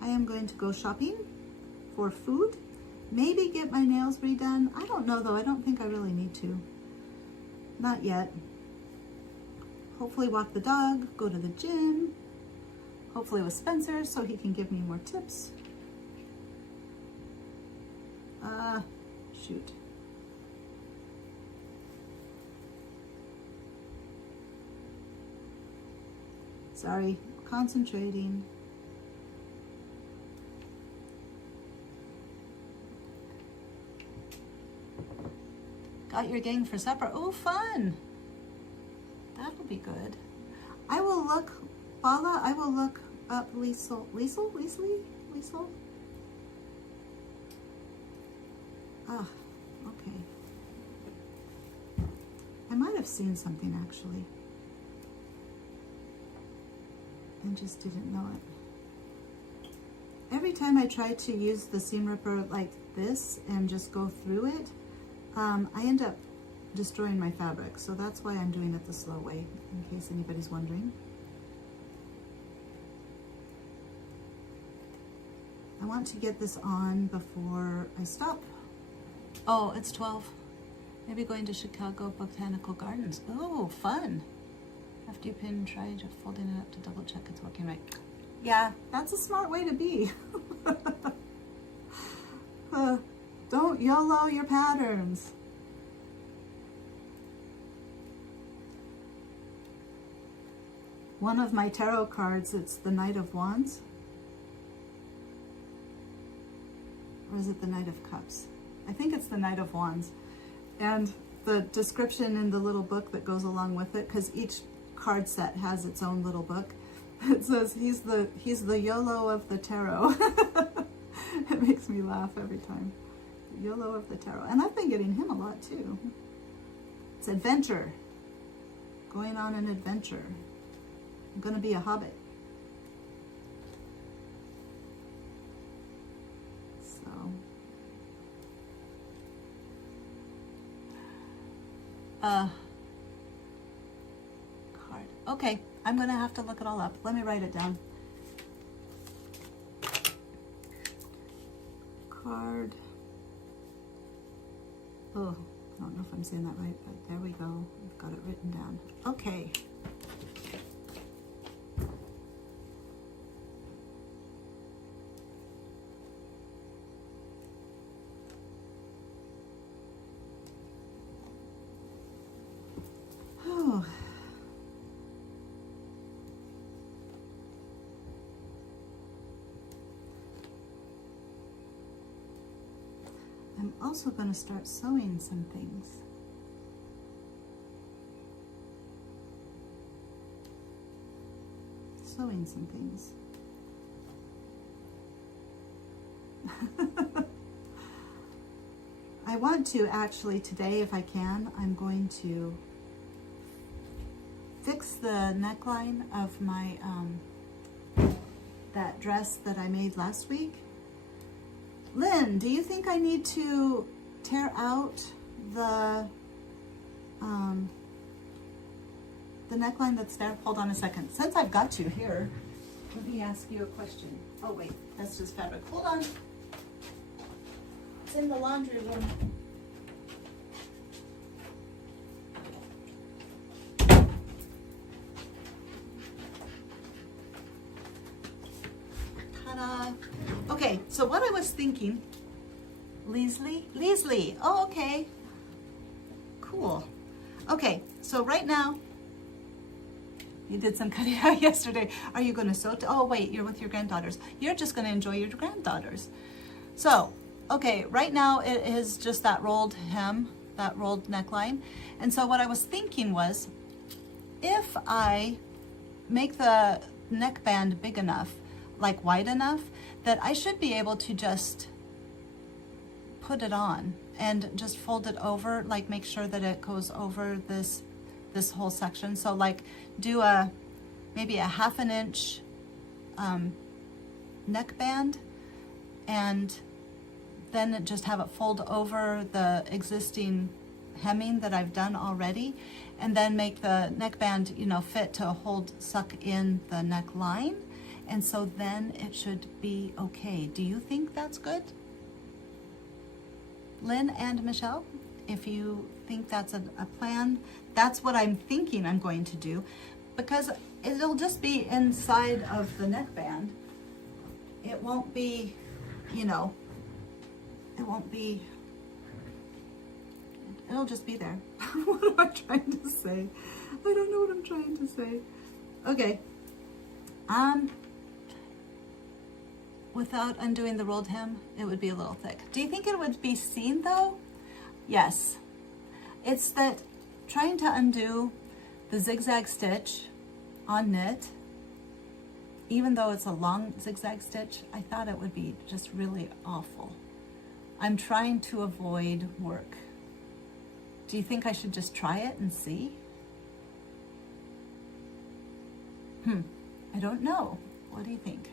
I am going to go shopping for food, maybe get my nails redone. I don't know though, I don't think I really need to. Not yet. Hopefully walk the dog, go to the gym, hopefully with Spencer so he can give me more tips. Shoot. Sorry, concentrating. Got your gang for supper. Oh, fun. That'll be good. I will look, Paula, I will look up Lisle? Ah, okay. I might have seen something actually and just didn't know it. Every time I try to use the seam ripper like this and just go through it, I end up destroying my fabric. So that's why I'm doing it the slow way, in case anybody's wondering. I want to get this on before I stop. Oh, it's 12. Maybe going to Chicago Botanical Gardens. Oh, fun. After you pin, try just folding it up to double check it's working right. Yeah, that's a smart way to be. Don't YOLO your patterns. One of my tarot cards, it's the Knight of Wands. Or is it the Knight of Cups? I think it's the Knight of Wands. And the description in the little book that goes along with it, because each card set has its own little book, it says he's the YOLO of the tarot. It makes me laugh every time. The YOLO of the tarot. And I've been getting him a lot too. It's adventure. Going on an adventure. I'm gonna be a hobbit. Card. Okay, I'm gonna have to look it all up. Let me write it down. Card. Oh, I don't know if I'm saying that right, but there we go. I've got it written down. Okay. I'm also going to start sewing some things. sewing some things. I want to actually today, if I can, I'm going to fix the neckline of my that dress that I made last week. Lynn, do you think I need to tear out the neckline that's there? Hold on a second. Since I've got you here, let me ask you a question. Oh wait, that's just fabric. Hold on. It's in the laundry room. Ta-da. Okay, so what I was thinking, Leslie, oh, okay, cool. Okay, so right now, you did some cutting out yesterday. Are you going to sew? Oh, wait, you're with your granddaughters. You're just going to enjoy your granddaughters. So, okay, right now it is just that rolled hem, that rolled neckline. And so what I was thinking was, if I make the neckband big enough, like wide enough, that I should be able to just put it on and just fold it over, like make sure that it goes over this whole section. So like do maybe a 1/2 inch neckband, and then just have it fold over the existing hemming that I've done already, and then make the neckband, you know, fit to suck in the neckline. And so then it should be okay. Do you think that's good? Lynn and Michelle, if you think that's a plan, that's what I'm thinking I'm going to do, because it'll just be inside of the neckband. It won't be, you know, it'll just be there. What am I trying to say? I don't know what I'm trying to say. Okay. Without undoing the rolled hem, it would be a little thick. Do you think it would be seen though? Yes. It's that trying to undo the zigzag stitch on knit, even though it's a long zigzag stitch, I thought it would be just really awful. I'm trying to avoid work. Do you think I should just try it and see? I don't know. What do you think?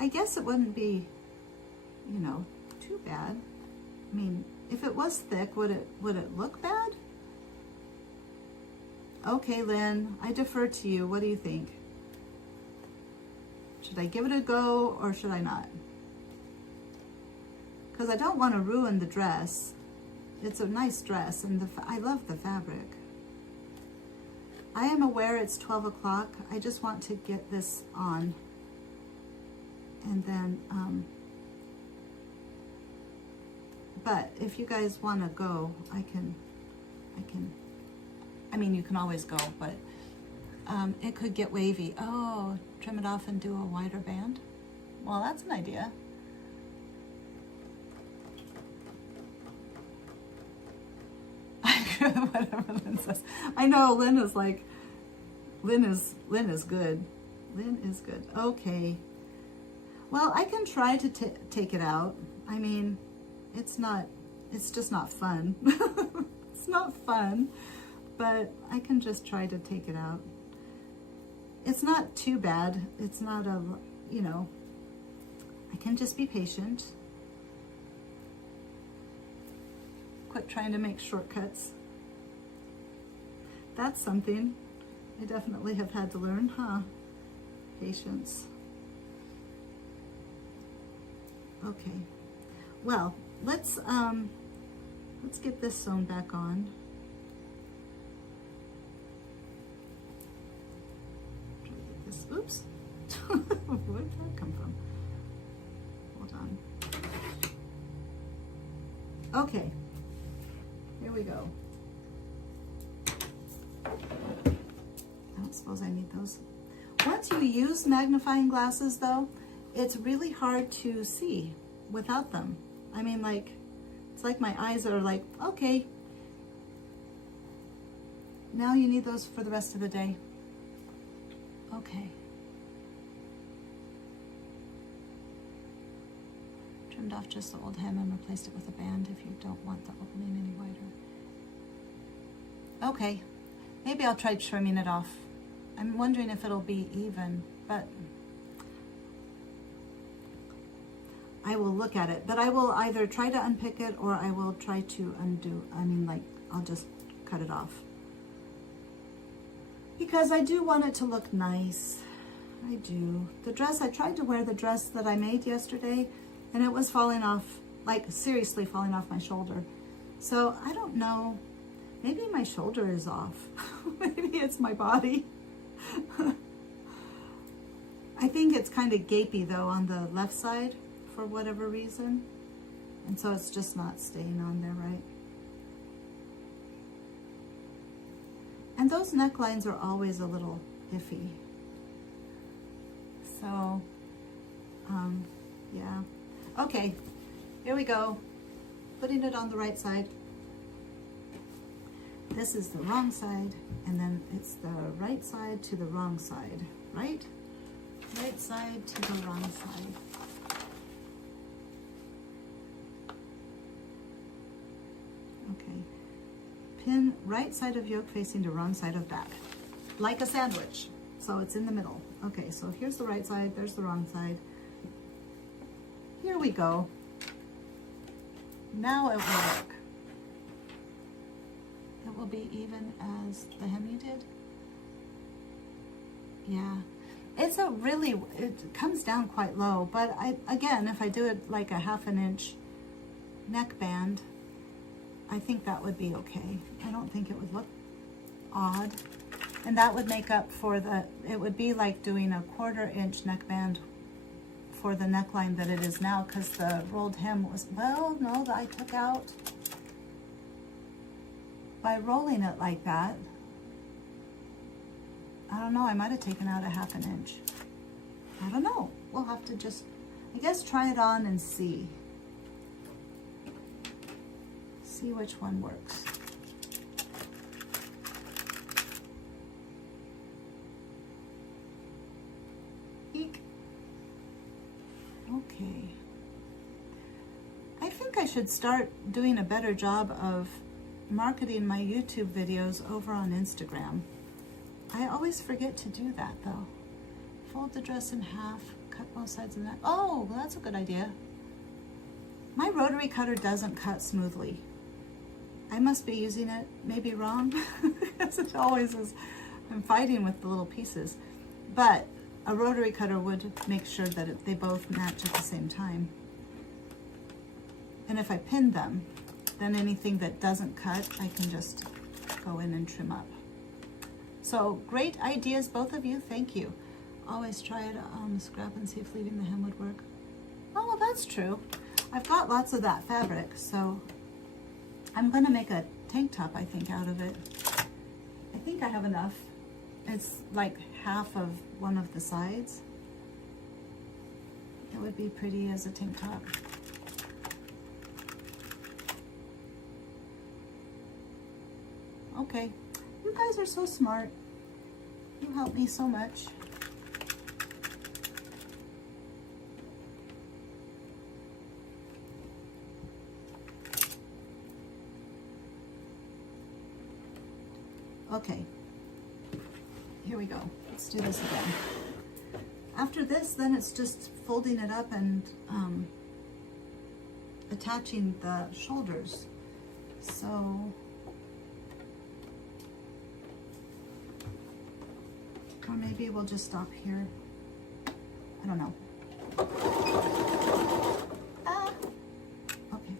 I guess it wouldn't be, you know, too bad. I mean, if it was thick, would it look bad? Okay, Lynn, I defer to you. What do you think? Should I give it a go or should I not? Because I don't want to ruin the dress. It's a nice dress, and I love the fabric. I am aware it's 12 o'clock. I just want to get this on. And then, but if you guys want to go, I mean, you can always go, but it could get wavy. Oh, trim it off and do a wider band? Well, that's an idea. Whatever Lynn says. I know Lynn is like, Lynn is good. Lynn is good. Okay. Well, I can try to take it out. I mean, it's just not fun. It's not fun, but I can just try to take it out. It's not too bad. It's not a, you know, I can just be patient. Quit trying to make shortcuts. That's something I definitely have had to learn, huh? Patience. Okay. Well, let's get this sewn back on. Try to get this. Oops. Where did that come from? Hold on. Okay. Here we go. I don't suppose I need those. Once you use magnifying glasses though, it's really hard to see without them. I mean, like, It's like my eyes are like, okay, now you need those for the rest of the day. Okay. Trimmed off just the old hem and replaced it with a band if you don't want the opening any wider. Okay, maybe I'll try trimming it off. I'm wondering if it'll be even, but I will look at it. But I will either try to unpick it or I will try to undo, I'll just cut it off. Because I do want it to look nice. I do. The dress, I tried to wear the dress that I made yesterday and it was falling off, like seriously falling off my shoulder. So I don't know, maybe my shoulder is off. Maybe it's my body. I think it's kind of gapey though on the left side for whatever reason. And so it's just not staying on there right. And those necklines are always a little iffy. So, yeah. Okay, here we go. Putting it on the right side. This is the wrong side, and then it's the right side to the wrong side, right? Right side to the wrong side. Okay. Pin right side of yoke facing to wrong side of back, like a sandwich. So it's in the middle. Okay, so here's the right side, there's the wrong side. Here we go. Now it will work. It will be even as the hem you did. Yeah, it's a really, it comes down quite low, but again, if I do it like a 1/2 inch neckband, I think that would be okay. I don't think it would look odd. And that would make up for it would be like doing a 1/4 inch neckband for the neckline that it is now, because the rolled hem was, well, no, I took out, by rolling it like that, I don't know, I might have taken out a 1/2 inch. I don't know. We'll have to just, I guess, try it on and see. See which one works. Eek. Okay. I think I should start doing a better job of marketing my YouTube videos over on Instagram. I always forget to do that though. Fold the dress in half, cut both sides of that. Oh, well, that's a good idea. My rotary cutter doesn't cut smoothly. I must be using it maybe wrong, because it always is. I'm fighting with the little pieces. But a rotary cutter would make sure that they both match at the same time. And if I pin them, then anything that doesn't cut, I can just go in and trim up. So great ideas, both of you, thank you. Always try it on the scrap and see if leaving the hem would work. Oh, well, that's true. I've got lots of that fabric, so I'm gonna make a tank top, I think, out of it. I think I have enough. It's like half of one of the sides. It would be pretty as a tank top. Okay, you guys are so smart. You help me so much. Okay, here we go. Let's do this again. After this, then it's just folding it up and attaching the shoulders. So, or maybe we'll just stop here. I don't know. Okay.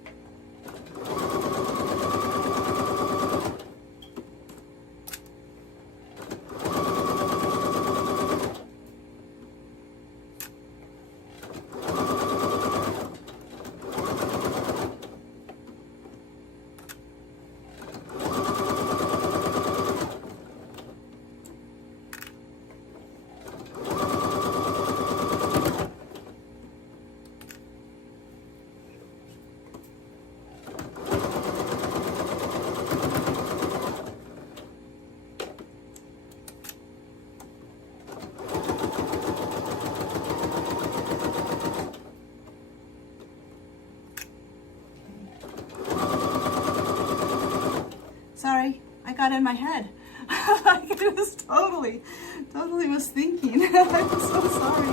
Sorry, I got in my head. I was totally was thinking. I'm so sorry.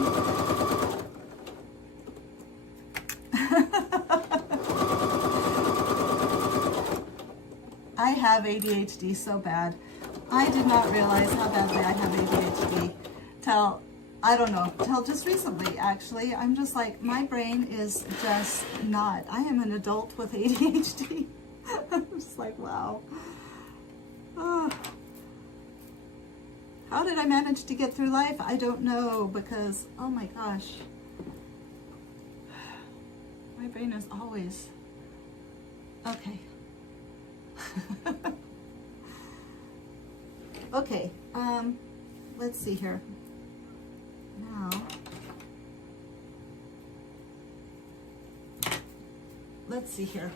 I have ADHD so bad. I did not realize how badly I have ADHD till, I don't know, till just recently actually. I'm just like, my brain is just not. I am an adult with ADHD. I'm just like, wow. Oh. How did I manage to get through life? I don't know, because, oh my gosh. My brain is always, okay. Okay, let's see here. Now, let's see here.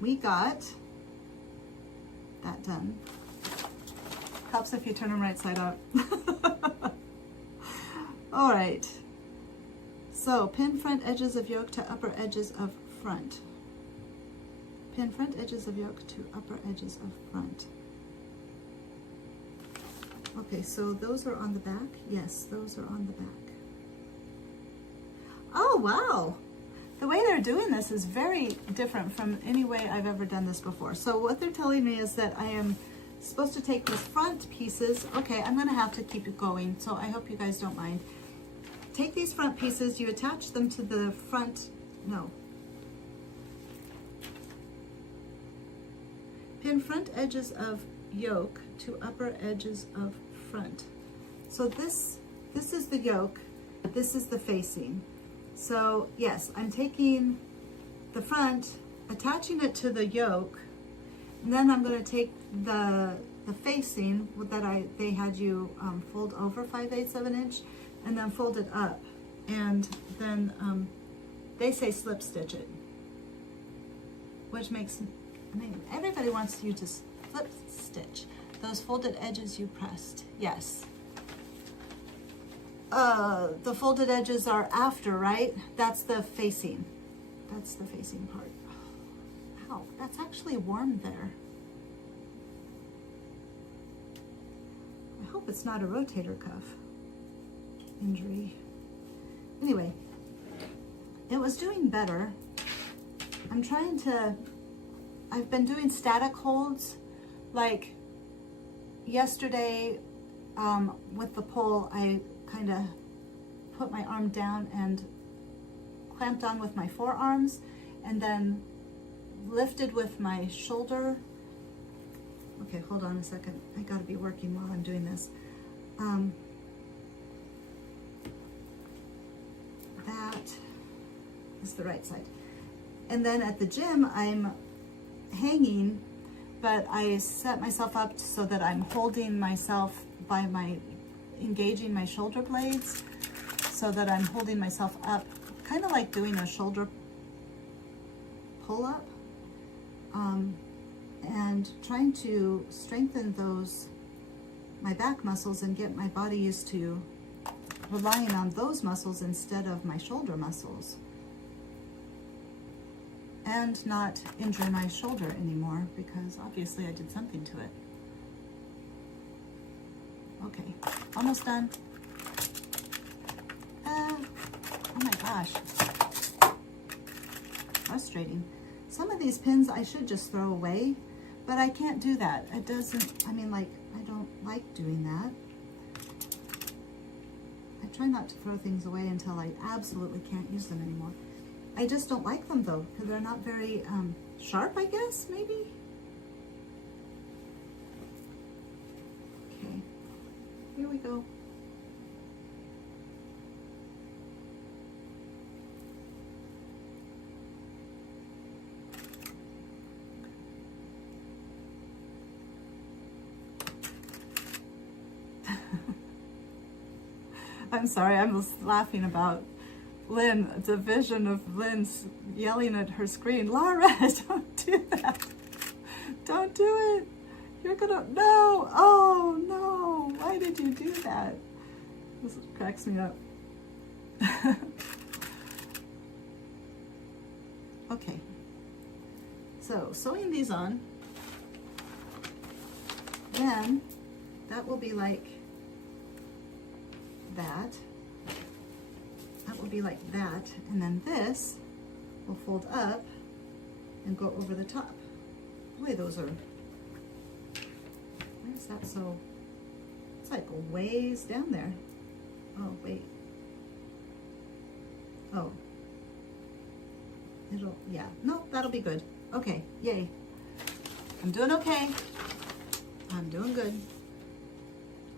We got that done. Helps if you turn them right side up. All right. So, pin front edges of yoke to upper edges of front. Pin front edges of yoke to upper edges of front. Okay, so those are on the back? Yes, those are on the back. Oh, wow. The way they're doing this is very different from any way I've ever done this before. So what they're telling me is that I am supposed to take these front pieces. Okay, I'm gonna have to keep it going, so I hope you guys don't mind. Take these front pieces, you attach them to the front, no. Pin front edges of yoke to upper edges of front. So this is the yoke, this is the facing. So yes, I'm taking the front, attaching it to the yoke, and then I'm going to take the facing that they had you fold over 5/8 of an inch, and then fold it up, and then they say slip stitch it, which makes, I mean, everybody wants you to slip stitch those folded edges you pressed. Yes. The folded edges are after, right? That's the facing. That's the facing part. Ow, that's actually warm there. I hope it's not a rotator cuff injury. Anyway, it was doing better. I'm trying to, I've been doing static holds. Like yesterday with the pole, I kind of put my arm down and clamped on with my forearms, and then lifted with my shoulder. Okay, hold on a second. I gotta be working while I'm doing this. That is the right side. And then at the gym, I'm hanging, but I set myself up so that I'm holding myself by engaging my shoulder blades, so that I'm holding myself up, kind of like doing a shoulder pull-up, and trying to strengthen my back muscles and get my body used to relying on those muscles instead of my shoulder muscles, and not injure my shoulder anymore, because obviously I did something to it. Okay, almost done. Oh my gosh, frustrating. Some of these pins I should just throw away, but I can't do that. It doesn't, I mean, like, I don't like doing that. I try not to throw things away until I absolutely can't use them anymore. I just don't like them though, because they're not very sharp, I guess, maybe? Okay, here we go. I'm sorry, I was laughing about Lynn, the vision of Lynn's yelling at her screen, Laura, don't do that. Don't do it. You're gonna, no, oh no, why did you do that? This cracks me up. Okay, so sewing these on, then that will be like that. That will be like that. And then this will fold up and go over the top. Boy, those are, why is that so, it's like a ways down there. Oh, wait. Oh. It'll, yeah, no, that'll be good. Okay, yay. I'm doing okay. I'm doing good.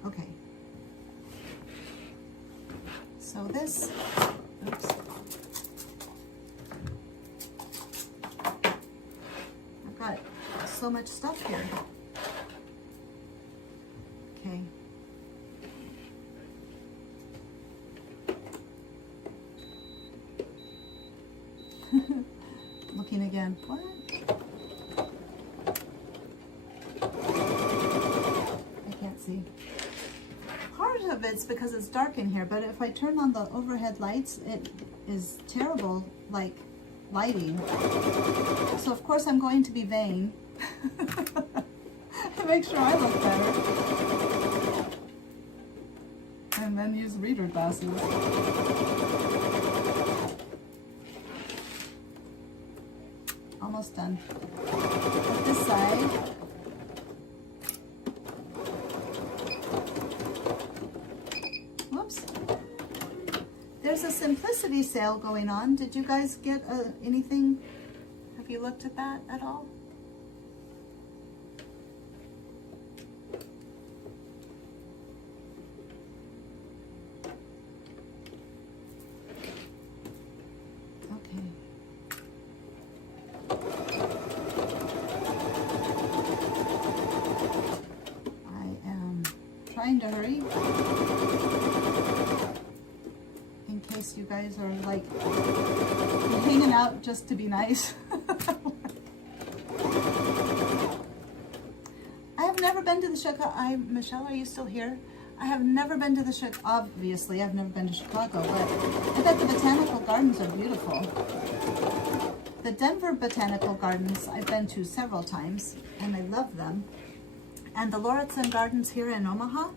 Okay. So this, oops. I've got so much stuff here. Okay. Looking again. What? I can't see. Part of it's because it's dark in here, but if I turn on the overhead lights, it is terrible, like, lighting. So of course I'm going to be vain to make sure I look better. And then use reader glasses. Almost done. Put this side. Whoops. There's a Simplicity sale going on. Did you guys get anything? Have you looked at that at all? Trying to hurry in case you guys are like hanging out just to be nice. I have never been to the Chicago. Michelle, are you still here? I have never been to the Chicago. Obviously, I've never been to Chicago, but I bet the botanical gardens are beautiful. The Denver Botanical Gardens I've been to several times, and I love them. And the Lauritsen Gardens here in Omaha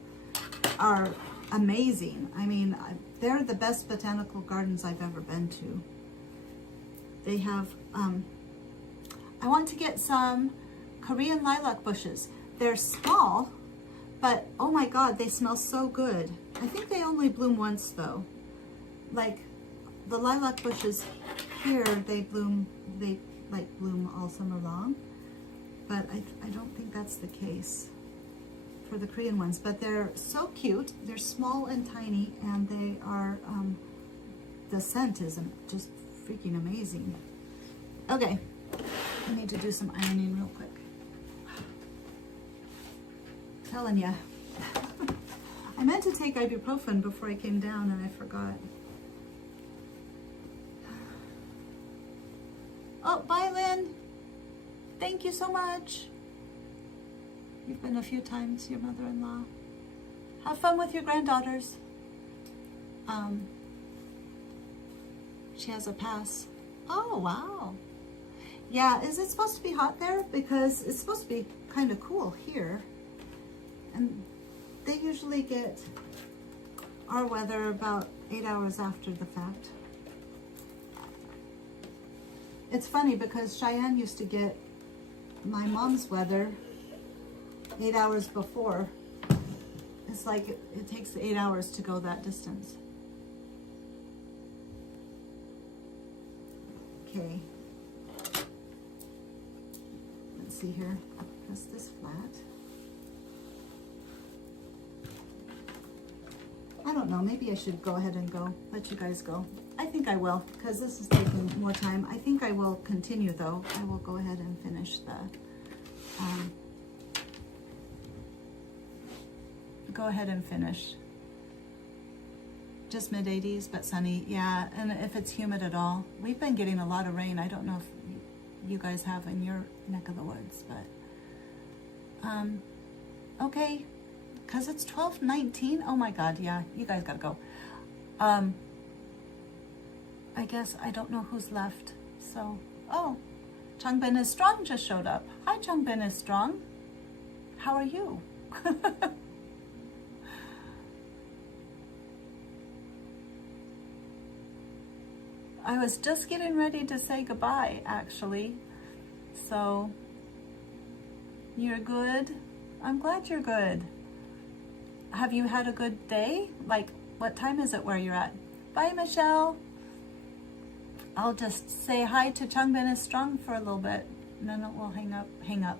are amazing. I mean, they're the best botanical gardens I've ever been to. They have, I want to get some Korean lilac bushes. They're small, but oh my God, they smell so good. I think they only bloom once though. Like the lilac bushes here, they bloom all summer long. But I don't think that's the case for the Korean ones. But they're so cute. They're small and tiny, and they are, the scent is just freaking amazing. Okay, I need to do some ironing real quick. Telling ya. I meant to take ibuprofen before I came down, and I forgot. Oh, bye, Lynn. Thank you so much. You've been a few times, your mother-in-law. Have fun with your granddaughters. She has a pass. Oh, wow. Yeah, is it supposed to be hot there? Because it's supposed to be kind of cool here. And they usually get our weather about 8 hours after the fact. It's funny because Cheyenne used to get my mom's weather 8 hours before. It's like it takes 8 hours to go that distance. Okay. Let's see here. Press this flat. I don't know, maybe I should go ahead and go. Let you guys go. I think I will, because this is taking more time. I think I will continue though. I will go ahead and finish the, go ahead and finish. Just mid-80s, but sunny, yeah, and if it's humid at all. We've been getting a lot of rain. I don't know if you guys have in your neck of the woods, but, okay, because it's 12:19. Oh my God, yeah, you guys gotta go. I guess I don't know who's left, so, oh, Changbin is Strong just showed up. Hi, Changbin is Strong. How are you? I was just getting ready to say goodbye, actually. So, you're good? I'm glad you're good. Have you had a good day? Like, what time is it where you're at? Bye, Michelle. I'll just say hi to Changbin is strong for a little bit, and then we'll hang up.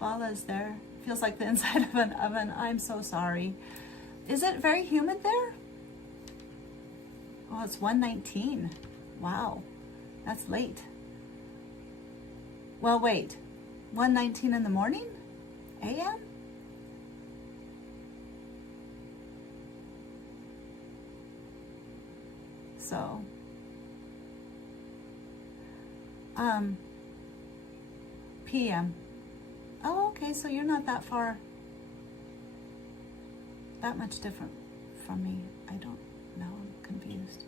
Bala's there. Feels like the inside of an oven. I'm so sorry. Is it very humid there? Oh, it's 1:19. Wow, that's late. Well, wait, 1:19 in the morning? AM? So, PM. Oh, okay, so you're not that much different from me. I don't know, I'm confused.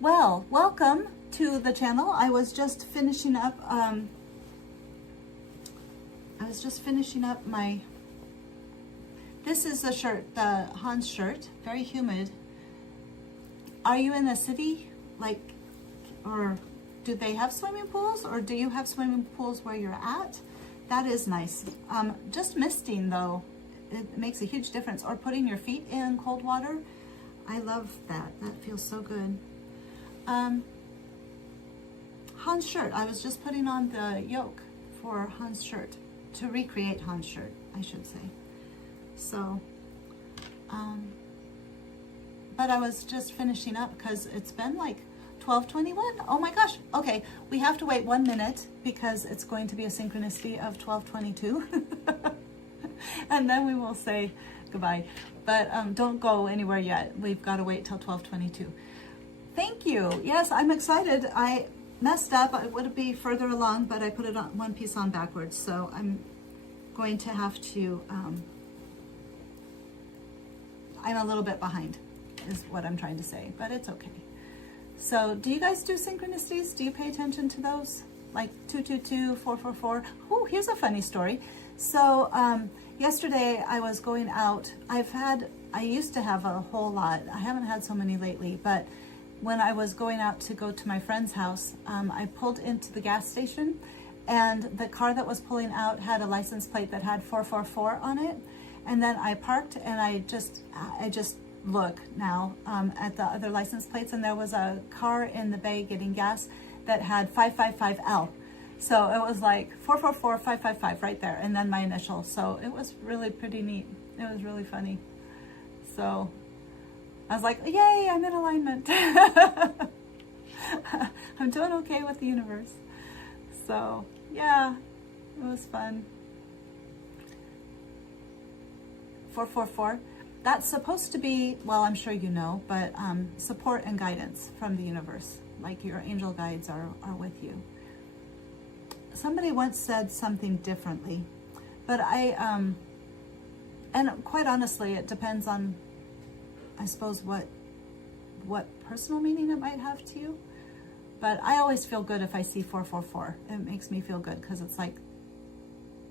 Well, welcome to the channel. I was just finishing up, this is the shirt, the Hans shirt, very humid. Are you in the city, like, or do they have swimming pools, or do you have swimming pools where you're at? That is nice. Just misting though, it makes a huge difference. Or putting your feet in cold water. I love that. That feels so good. Hans shirt. I was just putting on the yoke for Hans shirt, to recreate Hans shirt, I should say. So, but I was just finishing up because it's been like 12:21. Oh my gosh. Okay, we have to wait 1 minute because it's going to be a synchronicity of 12:22. And then we will say goodbye. But don't go anywhere yet. We've got to wait till 12:22. Thank you. Yes, I'm excited. I messed up. I would be further along, but I put it on one piece on backwards. So I'm going to have to, I'm a little bit behind is what I'm trying to say, but it's okay. So do you guys do synchronicities? Do you pay attention to those? Like 222, 444? Oh, here's a funny story. So yesterday I was going out. I used to have a whole lot. I haven't had so many lately, but when I was going out to go to my friend's house, I pulled into the gas station, and the car that was pulling out had a license plate that had 444 on it. And then I parked, and I just look now at the other license plates, and there was a car in the bay getting gas that had 555L. So it was like 444 555 right there, and then my initial. So it was really pretty neat. It was really funny. So I was like, yay, I'm in alignment. I'm doing okay with the universe. So yeah, it was fun. 444. That's supposed to be, well, I'm sure you know, but support and guidance from the universe. Like your angel guides are with you. Somebody once said something differently, but and quite honestly, it depends on, I suppose, what personal meaning it might have to you. But I always feel good if I see 444. It makes me feel good because it's like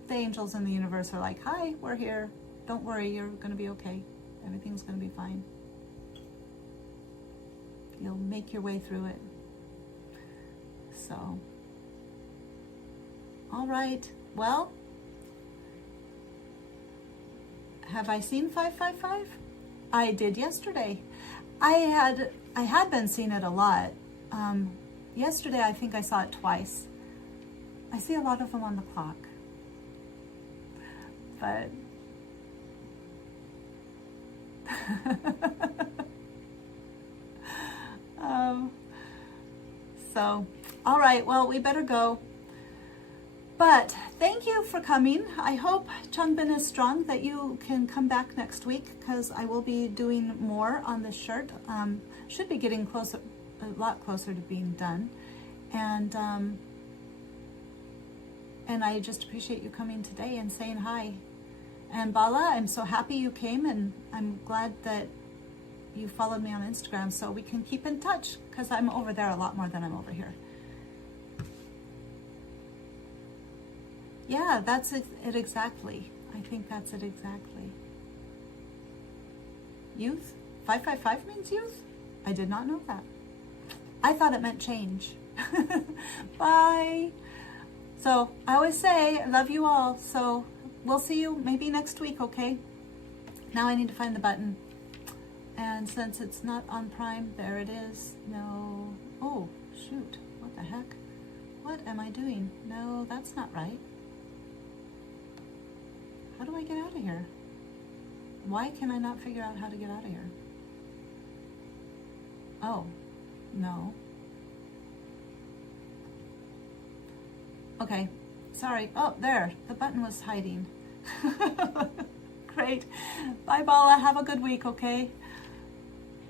the angels in the universe are like, hi, we're here. Don't worry, you're going to be okay. Everything's going to be fine. You'll make your way through it. So, all right. Well, have I seen 555? I did yesterday. I had been seeing it a lot. Yesterday, I think I saw it twice. I see a lot of them on the clock. But so, all right, well, we better go. But thank you for coming. I hope Changbin is strong, that you can come back next week, because I will be doing more on this shirt. Should be getting closer, a lot closer to being done. And I just appreciate you coming today and saying hi. And Bala, I'm so happy you came, and I'm glad that you followed me on Instagram so we can keep in touch, because I'm over there a lot more than I'm over here. Yeah, that's it exactly. I think that's it exactly. Youth? 555 means youth? I did not know that. I thought it meant change. Bye. So I always say, I love you all. So we'll see you maybe next week, okay? Now I need to find the button. And since it's not on Prime, there it is. No. Oh, shoot. What the heck? What am I doing? No, that's not right. How do I get out of here? Why can I not figure out how to get out of here? Oh, no. Okay, sorry. Oh, there. The button was hiding. Great. Bye, Bala. Have a good week, okay?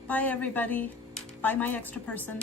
Bye, everybody. Bye, my extra person.